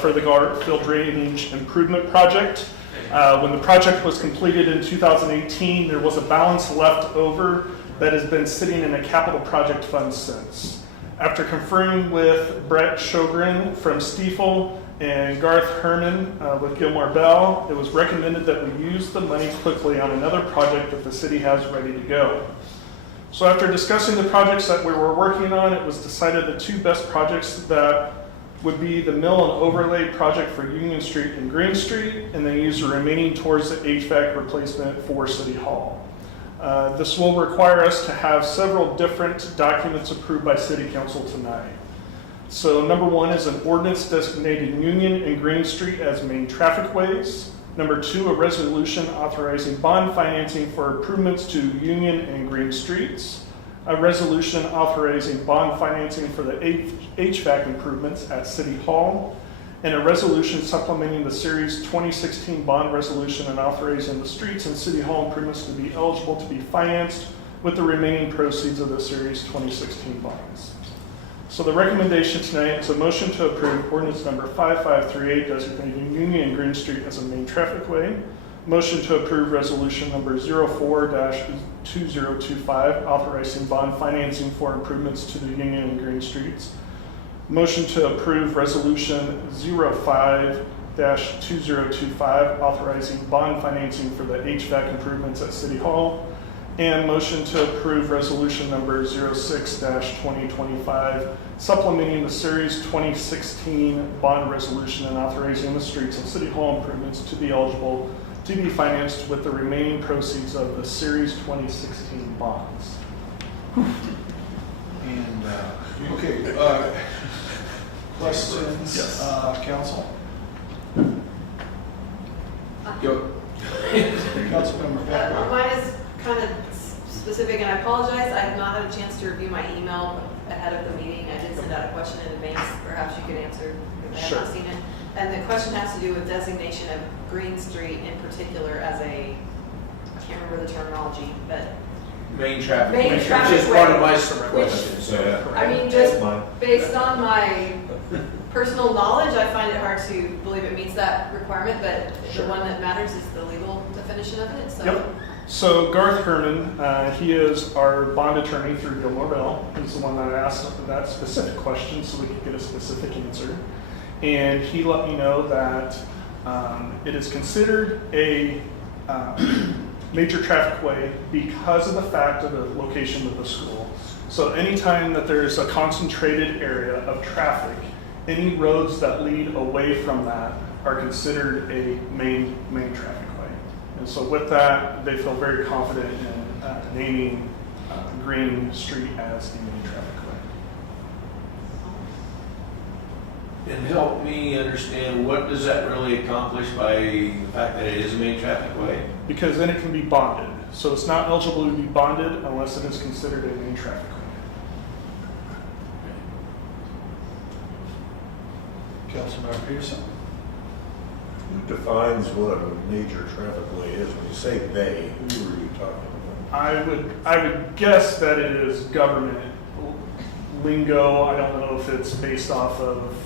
for the Garfield Drainage Improvement Project. When the project was completed in 2018, there was a balance left over that has been sitting in a capital project fund since. After conferring with Brett Sjogren from Stiefel and Garth Herman with Gilmore Bell, it was recommended that we use the money quickly on another project that the city has ready to go. So after discussing the projects that we were working on, it was decided the two best projects that would be the mill and overlay project for Union Street and Green Street, and then use the remaining towards the HVAC replacement for City Hall. This will require us to have several different documents approved by City Council tonight. So number one is an ordinance designating Union and Green Street as main traffic ways. Number two, a resolution authorizing bond financing for improvements to Union and Green Streets. A resolution authorizing bond financing for the HVAC improvements at City Hall. And a resolution supplementing the Series 2016 bond resolution and authorizing the streets and City Hall improvements to be eligible to be financed with the remaining proceeds of the Series 2016 bonds. So So the recommendation tonight is a motion to approve ordinance number 5538 designating Union and Green Street as a main traffic way. Motion to approve resolution number 04-2025 authorizing bond financing for improvements to the Union and Green Streets. Motion to approve resolution 05-2025 authorizing bond financing for the HVAC improvements at City Hall. And motion to approve resolution number 06-2025 supplementing the Series 2016 bond resolution and authorizing the streets and City Hall improvements to be eligible to be financed with the remaining proceeds of the Series 2016 bonds. And, okay, questions, Yes. council? Go. Councilmember Van. Mine is kind of specific, and I apologize, I have not had a chance to review my email ahead of the meeting. I did send out a question in advance, perhaps you could answer if I have not seen it. And the question has to do with designation of Green Street in particular as a, I can't remember the terminology, but Main traffic. Main Which traffic is part of way. my question, so. I mean, just based on my personal knowledge, I find it hard to believe it meets that requirement, but the one that matters is the legal definition of it, so. Yep. So Garth Herman, he is our bond attorney through Gilmore Bell. He's the one that asked that specific question so we could get a specific answer. And he let me know that it is considered a major traffic way because of the fact of the location of the school. So anytime that there's a concentrated area of traffic, any roads that lead away from that are considered a main traffic way. And so with that, they feel very confident in naming Green Street as the main traffic way. And help me understand, what does that really accomplish by the fact that it is a main traffic way? Because then it can be bonded. So it's not eligible to be bonded unless it is considered a main traffic way. Councilmember Peterson. Who defines what a major traffic way is? When you say they, who are you talking about? I would guess that it is government lingo. I don't know if it's based off of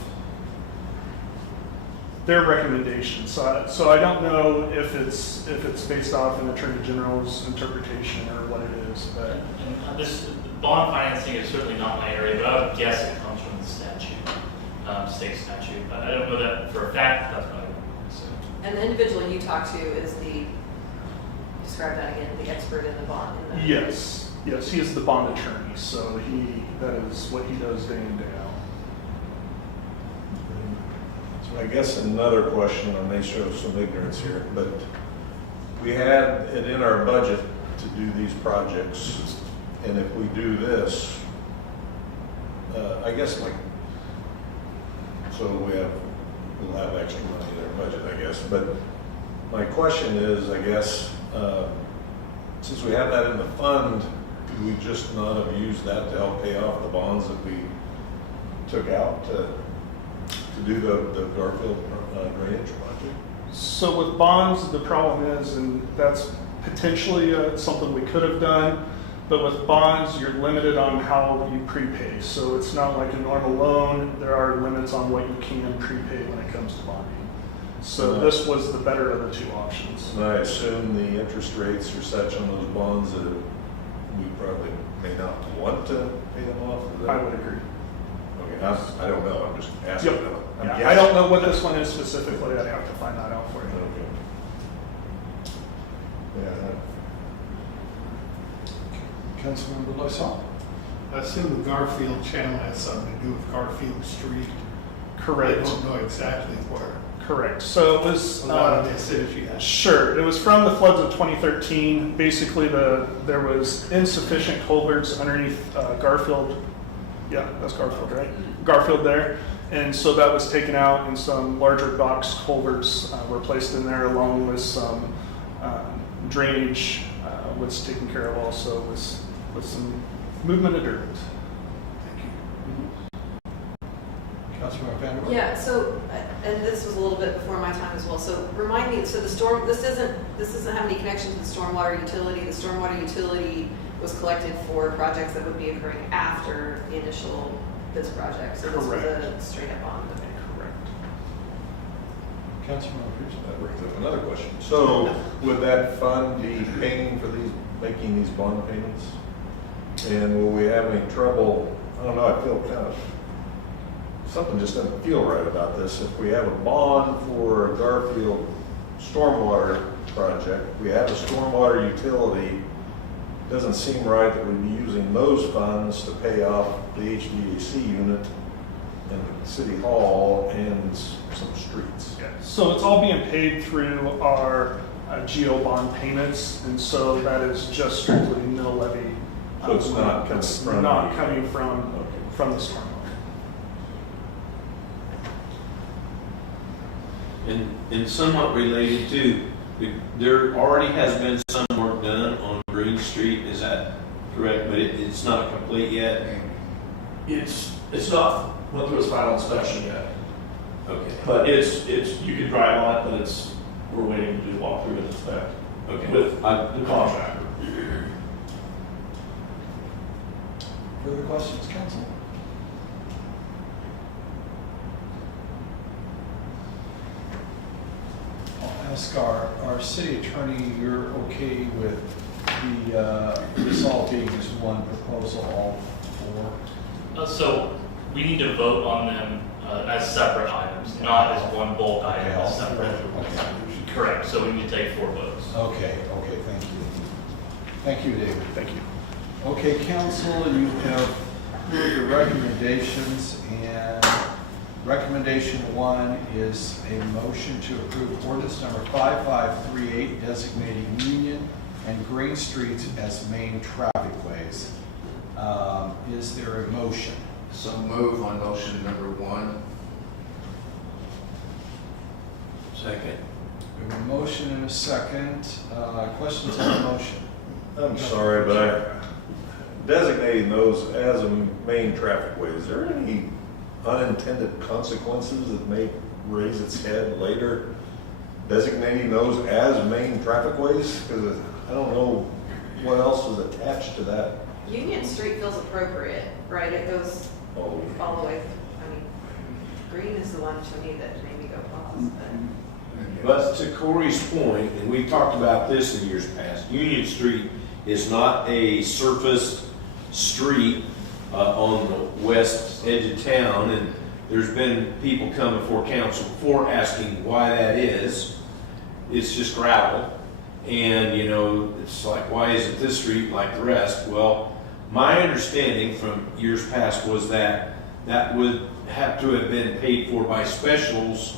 their recommendations. So I don't know if it's based off an Attorney General's interpretation or what it is. But This bond financing is certainly not my area, but I would guess it comes from the statute, state statute. But I don't know that for a fact. That's what I would say. And the individual you talk to is describe that again, the expert in the bond. yes, he is the bond attorney. So that is what he does day in, day out. So I guess another question, I may show some ignorance here, but we had it in our budget to do these projects, and if we do this, I guess so we'll have extra money in our budget, I guess. But my question is, I guess, since we have that in the fund, could we just not have used that to help pay off the bonds that we took out to do the Garfield drainage project? So with bonds, the problem is, and that's potentially something we could have done, but with bonds, you're limited on how you prepay. So it's not like a normal loan. There are limits on what you can prepay when it comes to bonding. So this was the better of the two options. And I assume the interest rates are such on those bonds that we probably may not want to pay them off. I would agree. Okay, I don't know, I'm just asking. Yep. I'm Yeah, I guessing. don't know what this one is specifically. I'd have to find that out for you. Okay. Yeah, Councilmember Lysol. I assume the Garfield channel has something to do with Garfield Street. I Correct. don't know exactly where. Correct. So it was A lot of this is, yeah. Sure. It was from the floods of 2013. Basically, there was insufficient culverts underneath Garfield. Yeah, that's Garfield, right? Garfield there. And so that was taken out, and some larger box culverts were placed in there, along with some drainage was taken care of also with some movement of dirt. Councilmember Van Der Werf. Yeah, so, and this was a little bit before my time as well, so remind me, so this doesn't have any connection to the stormwater utility. The stormwater utility was collected for projects that would be occurring after the initial this project, so this was a straight up bond. Correct. Councilman Pierce? That brings up another question. So would that fund be paying for these, making these bond payments? And will we have any trouble, I don't know, I feel kind of, something just doesn't feel right about this. If we have a bond for a Garfield stormwater project, we have a stormwater utility, doesn't seem right that we'd be using those funds to pay off the HVAC unit and the city hall and some streets. Yeah, so it's all being paid through our GO bond payments, and so that is just strictly mill levy. So it's not coming It's from not the- coming from the stormwater. And somewhat related too, there already has been some work done on Green Street, is that correct? But it's not complete yet? It's not went through its final inspection yet, Okay. but it's, you can drive on it, but we're waiting to do walkthrough and inspect Okay. with the contractor. Further questions, council? I'll ask our city attorney, you're okay with this all being as one proposal, all four? So we need to vote on them as separate items, not as one bulk item, Okay, all as separate. Okay. Correct, so we need to take 4 votes. Okay, thank you. Thank you, David. Thank you. Okay, council, you have heard the recommendations, and recommendation 1 is a motion to approve ordinance number 5538 designating Union and Green Streets as main traffic ways. Is there a motion? So move on motion number 1. Second. We have a motion and a second. Questions on the motion? I'm sorry, but designating those as a main traffic way, is there any unintended consequences that may raise its head later? Designating those as main traffic ways? Because I don't know what else is attached to that. Union Street feels appropriate, right? It goes Oh, all the way, I mean, Green is the one to me that made me go pause, But to Corey's point, and we've talked about this in years past, Union Street is not a surfaced street on the west edge of town, and there's been people come before council before asking why that is. It's just gravel, and you know, it's like, why isn't this street like the rest? Well, my understanding from years past was that that would have to have been paid for by specials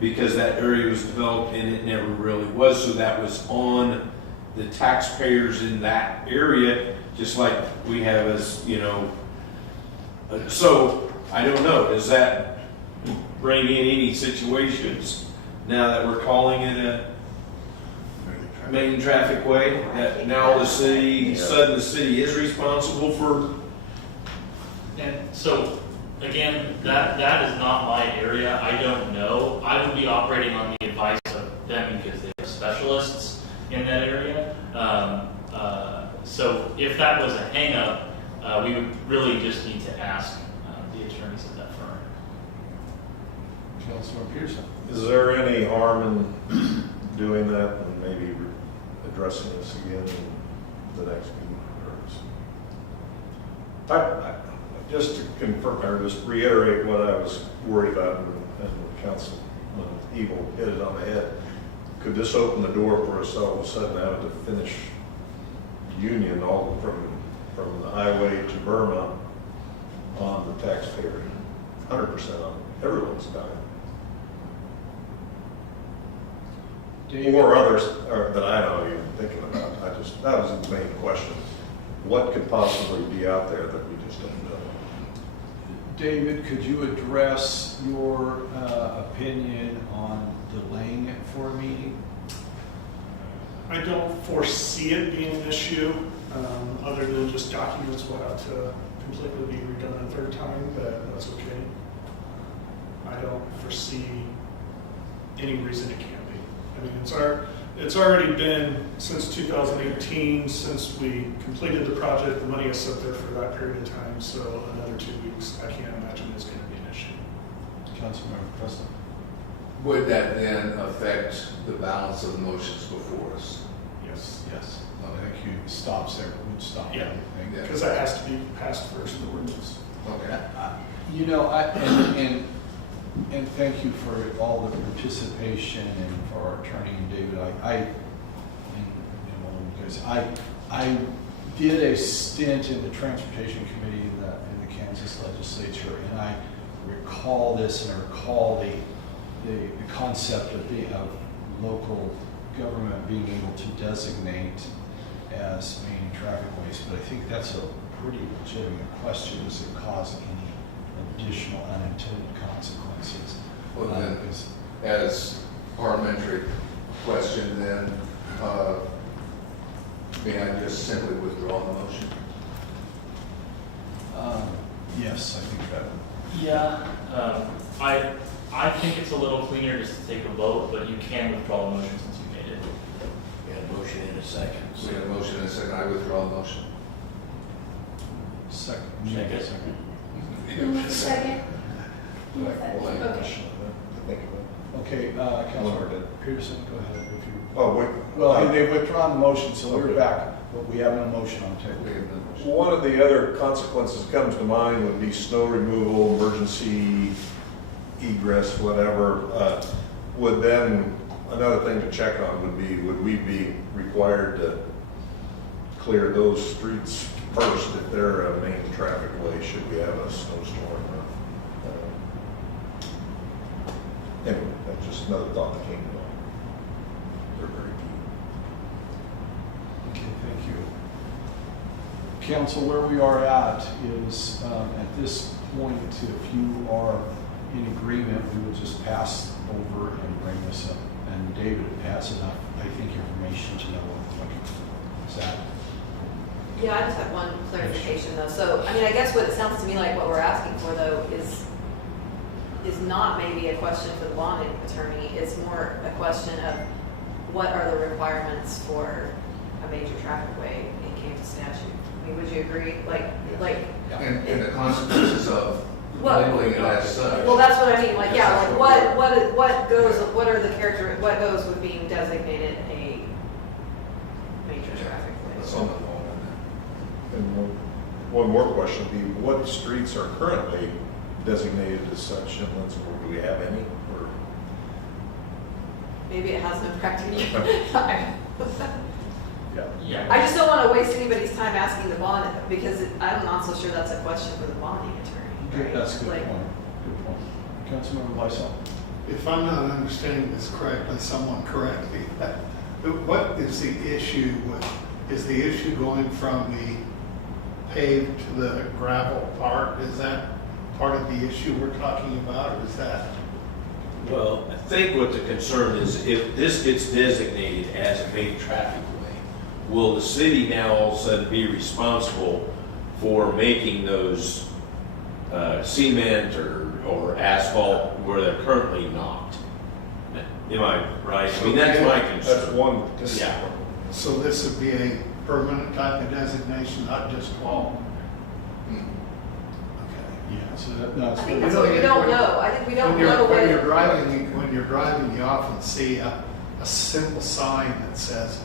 because that area was developed and it never really was. So that was on the taxpayers in that area, just like we have as, you know. So I don't know, does that bring in any situations now that we're calling it a main traffic way? That now the city, suddenly the city is responsible for? And so, again, that is not my area. I don't know. I would be operating on the advice of them because they are specialists in that area. So if that was a hang-up, we would really just need to ask the attorneys at that firm. Councilman Pearson. is there any harm in doing that and maybe addressing this again in the next meeting? Just to confirm, or just reiterate what I was worried about, and Councilman Evil hit it on the head. Could this open the door for us all of a sudden having to finish Union all from the highway to Burma on the taxpayer, 100% on everyone's dime? Or others that I don't even thinking about. That was the main question. What could possibly be out there that we just don't know? David, could you address your opinion on delaying it for a meeting? I don't foresee it being an issue, other than just documents will have to completely be redone a third time, but that's okay. I don't foresee any reason it can't be. I mean, It's already been since 2018, since we completed the project. The money is set there for that period of time, so another 2 weeks, I can't imagine is going to be an issue. Councilmember Preston. Would that then affect the balance of the motions before us? Yes. Yes. I think you stops there, would stop Yeah. everything. Yeah. Because that has to be passed first in the ordinance. Okay. You know, and thank you for all the participation and for our attorney and David. I did a stint in the Transportation Committee in the Kansas Legislature, and I recall this, and I recall the concept of local government being able to designate as main traffic ways. But I think that's a pretty legitimate question. Does it cause any additional unintended consequences? Well, then, as parliamentary question, then, may I just simply withdraw the motion? Yes, I think that. Yeah, I think it's a little cleaner just to take a vote, but you can withdraw the motion since you made it. We had a motion in a second. We have a motion and a second. I withdraw the motion. Second. Second. Second. Okay, Councilmember Peterson, go ahead. If you, Oh, wait. well, they've withdrawn the motion, so we're Okay. back, but we have no motion on the table. We have the motion. One of the other consequences that comes to mind would be snow removal, emergency egress, whatever. Would then, another thing to check on would be, would we be required to clear those streets first if they're a main traffic way, should we have a snowstorm? Anyway, that's just another thought that came to mind. They're very key. Okay, thank you. Council, where we are at is, at this point, if you are in agreement, we will just pass over and bring this up. And David has enough, I think, information to know what is that. Yeah, I just have one clarification though. So, I mean, I guess what it sounds to me like what we're asking for though is not maybe a question for the bonding attorney. It's more a question of what are the requirements for a major traffic way in Kansas statute? I mean, would you agree? And the consequences of labeling it as such. Well, that's what I mean. Like, yeah, like what are the what goes with being designated a major traffic way? That's on the phone. And one more question would be, what streets are currently designated as such in Lindsborg? Do we have any? Or Maybe it has no practical. Yeah. Yeah. I just don't want to waste anybody's time asking the bond because I'm not so sure that's a question for the bonding attorney. Right? That's a good Like, point. Good point. Councilmember Lysell. If I'm not understanding this correctly, someone correct me. What is the issue is the issue going from the paved to the gravel part? Is that part of the issue we're talking about, or is that? Well, I think what the concern is, if this gets designated as a main traffic way, will the city now all of a sudden be responsible for making those cement or asphalt where they're currently not? Am I right? I mean, that's my concern. that's one. Yeah. So this would be a permanent type of designation, not just wall? Yeah, so that's. I think that's what we don't know. I think we don't When you're, know what when you're driving, you often see a simple sign that says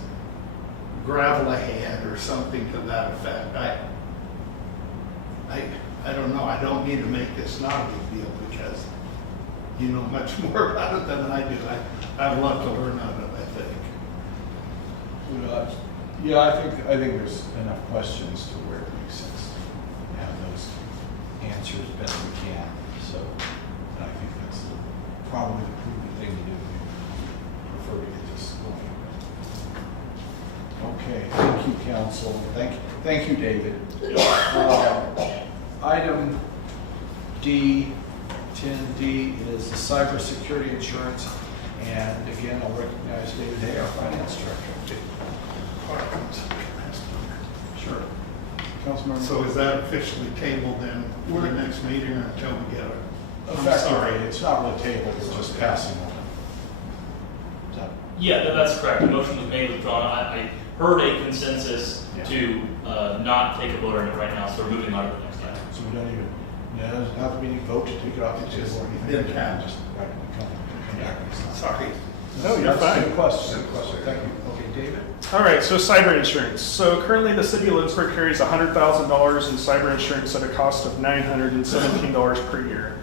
gravel ahead or something to that effect. I don't know. I don't need to make this not a big deal because you know much more about it than I do. I have a lot to learn out of it, I think. Yeah, I think there's enough questions to where it makes sense to have those answers as best we can. So I think that's probably the prudent thing to do. We prefer to get this going. Okay, thank you, council. Thank you, David. Item D, 10D is the cybersecurity insurance. And again, I'll recognize David Hay, our finance director. Sure. Councilmember. So is that officially tabled then for the next meeting or until we get it? I'm sorry. Effectively, it's not really tabled, it's just passing on it. Is that Yeah, that's correct. The motion was made, withdrawn. I heard a consensus to not take a vote on it right now, so we're moving on to the next item. So we don't even, there's not to be any vote to take it off the table or anything. Didn't count. Just come back. Sorry. No, you're fine. Good question. Thank you. Okay, David? All right, so cyber insurance. So currently the city of Lindsborg carries $100,000 in cyber insurance at a cost of $917 per year.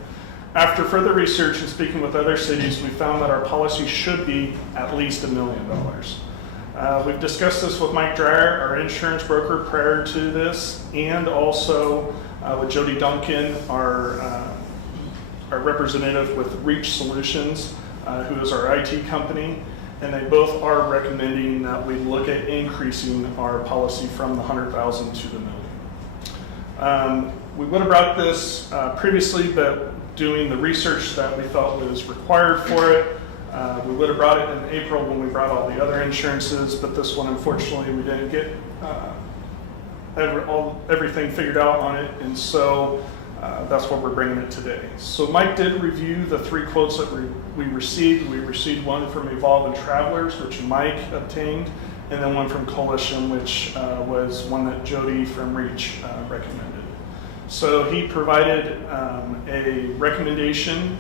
After further research and speaking with other cities, we found that our policy should be at least $1 million. We've discussed this with Mike Dreyer, our insurance broker, prior to this, and also with Jody Duncan, our representative with Reach Solutions, who is our IT company, and they both are recommending that we look at increasing our policy from the 100,000 to the million. We would have brought this previously, but doing the research that we felt was required for it, we would have brought it in April when we brought all the other insurances, but this one, unfortunately, we didn't get everything figured out on it, and so that's why we're bringing it today. So Mike did review the 3 quotes that we received. We received one from Evolve and Travelers, which Mike obtained, and then one from Coalition, which was one that Jody from Reach recommended. So he provided a recommendation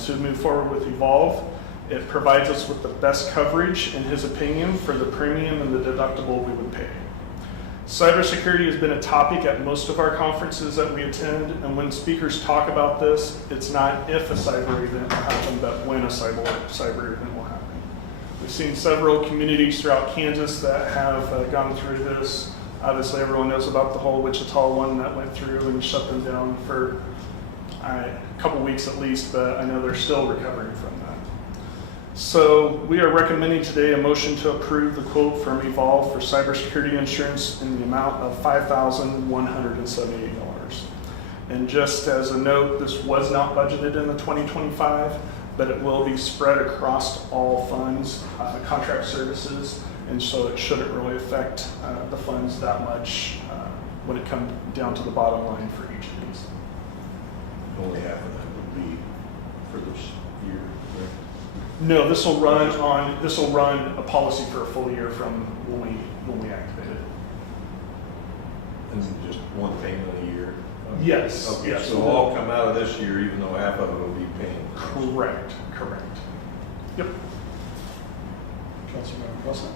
to move forward with Evolve. It provides us with the best coverage, in his opinion, for the premium and the deductible we would pay. Cybersecurity has been a topic at most of our conferences that we attend, and when speakers talk about this, it's not if a cyber event will happen, but when a cyber event will happen. We've seen several communities throughout Kansas that have gone through this. Obviously, everyone knows about the whole Wichita one that went through and shut them down for a couple weeks at least, but I know they're still recovering from that. So we are recommending today a motion to approve the quote from Evolve for cybersecurity insurance in the amount of $5,178. And just as a note, this was not budgeted in the 2025, but it will be spread across all funds, contract services, and so it shouldn't really affect the funds that much when it comes down to the bottom line for each of these. Only half of that would be for this year, right? No, this will run a policy for a full year from when we activate it. And just one payment a year? Yes. Okay, Yes. so it'll all come out of this year, even though half of it will be paying? Correct. Yep. Councilmember Wilson?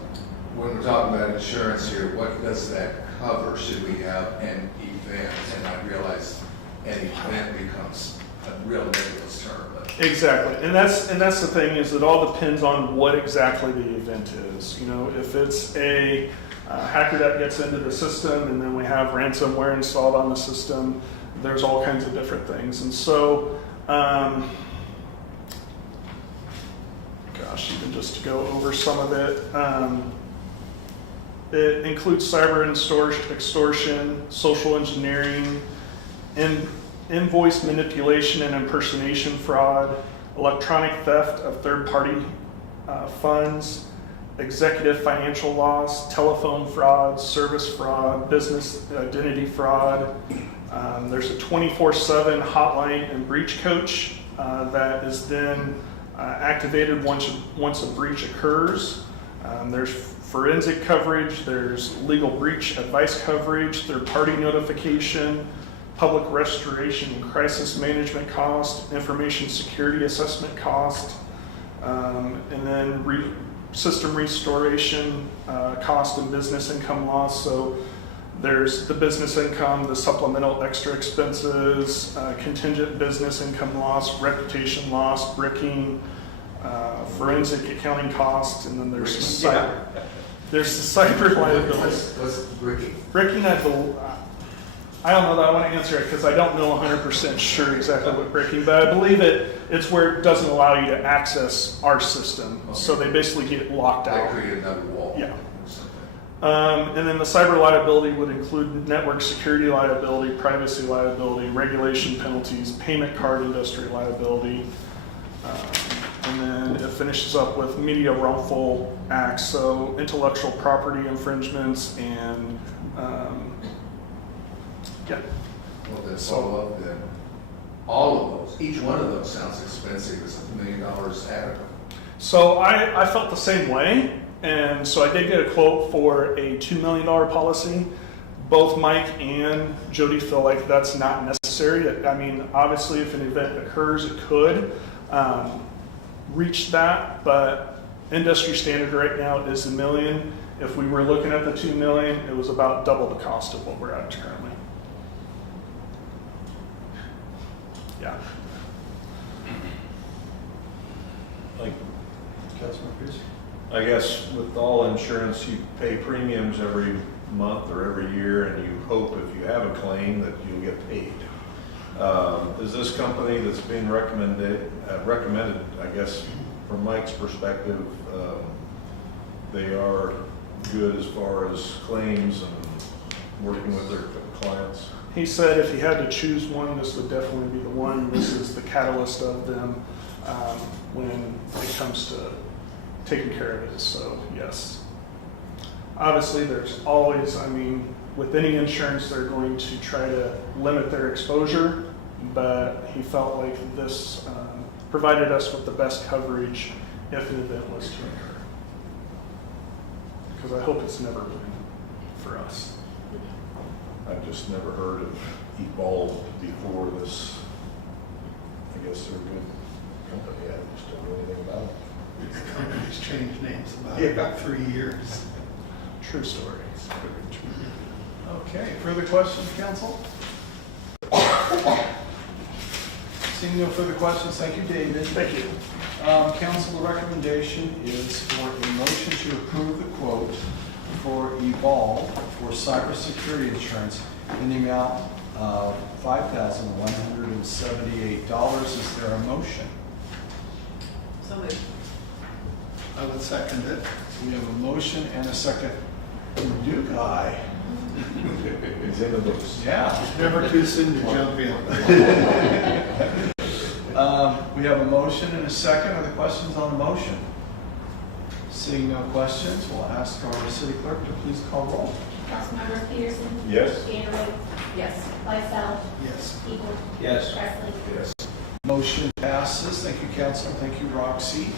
When we're talking about insurance here, what does that cover? Should we have an event? And I realize an event becomes a real ridiculous term, but Exactly, and that's the thing, is it all depends on what exactly the event is. You know, if it's a hacker that gets into the system and then we have ransomware installed on the system, there's all kinds of different things. And so, even just to go over some of it, it includes cyber extortion, social engineering, invoice manipulation and impersonation fraud, electronic theft of third-party funds, executive financial loss, telephone fraud, service fraud, business identity fraud. There's a 24/7 hotline and breach coach that is then activated once a breach occurs. There's forensic coverage, there's legal breach advice coverage, third-party notification, public restoration and crisis management cost, information security assessment cost, and then system restoration cost and business income loss. So there's the business income, the supplemental extra expenses, contingent business income loss, reputation loss, bricking, forensic accounting costs, and then there's the cyber liability. what's bricking? Bricking, I don't know that I want to answer it because I don't know 100% sure exactly what bricking, but I believe it's where it doesn't allow you to access our system. Okay. So they basically get locked They out. create another wall. Yeah. Or something. And then the cyber liability would include network security liability, privacy liability, regulation penalties, payment card industry liability. And then it finishes up with media wrongful acts, so intellectual property infringements and, yeah. Well, then follow up then. All of those, each one of those sounds expensive. Is $1 million adequate? So I felt the same way, and so I did get a quote for a $2 million policy. Both Mike and Jody feel like that's not necessary. I mean, obviously, if an event occurs, it could reach that, but industry standard right now is $1 million. If we were looking at the $2 million, it was about double the cost of what we're at currently. Yeah. Like, Councilman Pierce? I guess with all insurance, you pay premiums every month or every year, and you hope if you have a claim that you'll get paid. Is this company that's being recommended, I guess, from Mike's perspective, they are good as far as claims and working with their clients? He said if he had to choose one, this would definitely be the one. This is the catalyst of them when it comes to taking care of it. So, yes. Obviously, there's always, I mean, with any insurance, they're going to try to limit their exposure, but he felt like this provided us with the best coverage if an event was to occur. Because I hope it's never been for us. I've just never heard of Evolve before this. I guess they're a good company. I just don't know anything about it. The company's changed names about 3 years. True story. Okay, further questions, council? Seeing no further questions, thank you, David. Thank you. Council, the recommendation is for a motion to approve the quote for Evolve for cybersecurity insurance in the amount of $5,178. Is there a motion? So moved. I would second it. We have a motion and a second. New guy. It's in the books. Yeah. It's never too soon to jump in. We have a motion and a second. Are there questions on the motion? Seeing no questions, we'll ask our city clerk to please call roll. Councilmember Peterson. Yes. Vanderway. Yes. Lysell. Yes. Eagle. Yes. Presley. Yes. Motion passes. Thank you, council. Thank you, Roxy.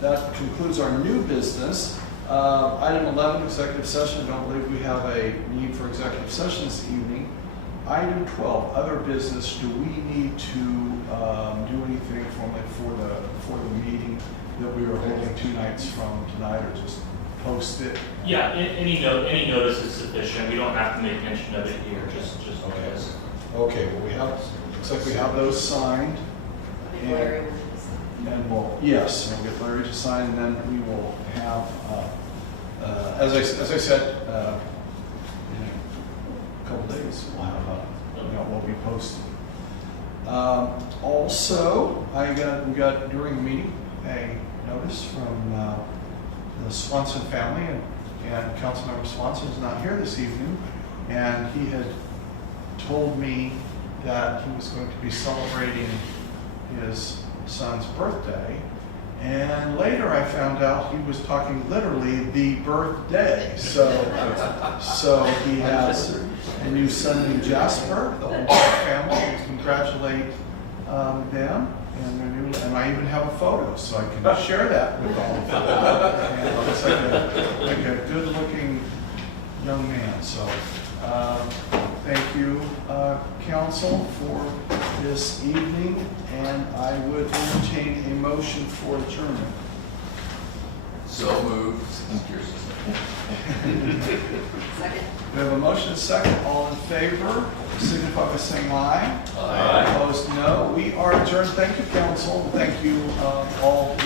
That concludes our new business. Item 11, executive session. I don't believe we have a need for executive session this evening. Item 12, other business. Do we need to do anything for the meeting that we are holding 2 nights from tonight, or just post it? Yeah, any notice is sufficient. We don't have to make mention of it here, just Okay. notice. Okay, well, looks like we have those signed. And we'll get Larry to sign, and then we will have, as I said, in a couple days, we'll have, we'll be posted. Also, we got during the meeting a notice from the Swanson family, and Councilmember Swanson is not here this evening, and he had told me that he was going to be celebrating his son's birthday, and later I found out he was talking literally the birthday. So he has a new son named Jasper. The whole family, we congratulate them, and I even have a photo, so I can share that with all of them. And it looks like a good-looking young man. So thank you, council, for this evening, and I would entertain a motion for adjournment. So moved. Second. We have a motion and a second. All in favor, signify by saying aye. Aye. Opposed, no. We are adjourned. Thank you, council. Thank you all.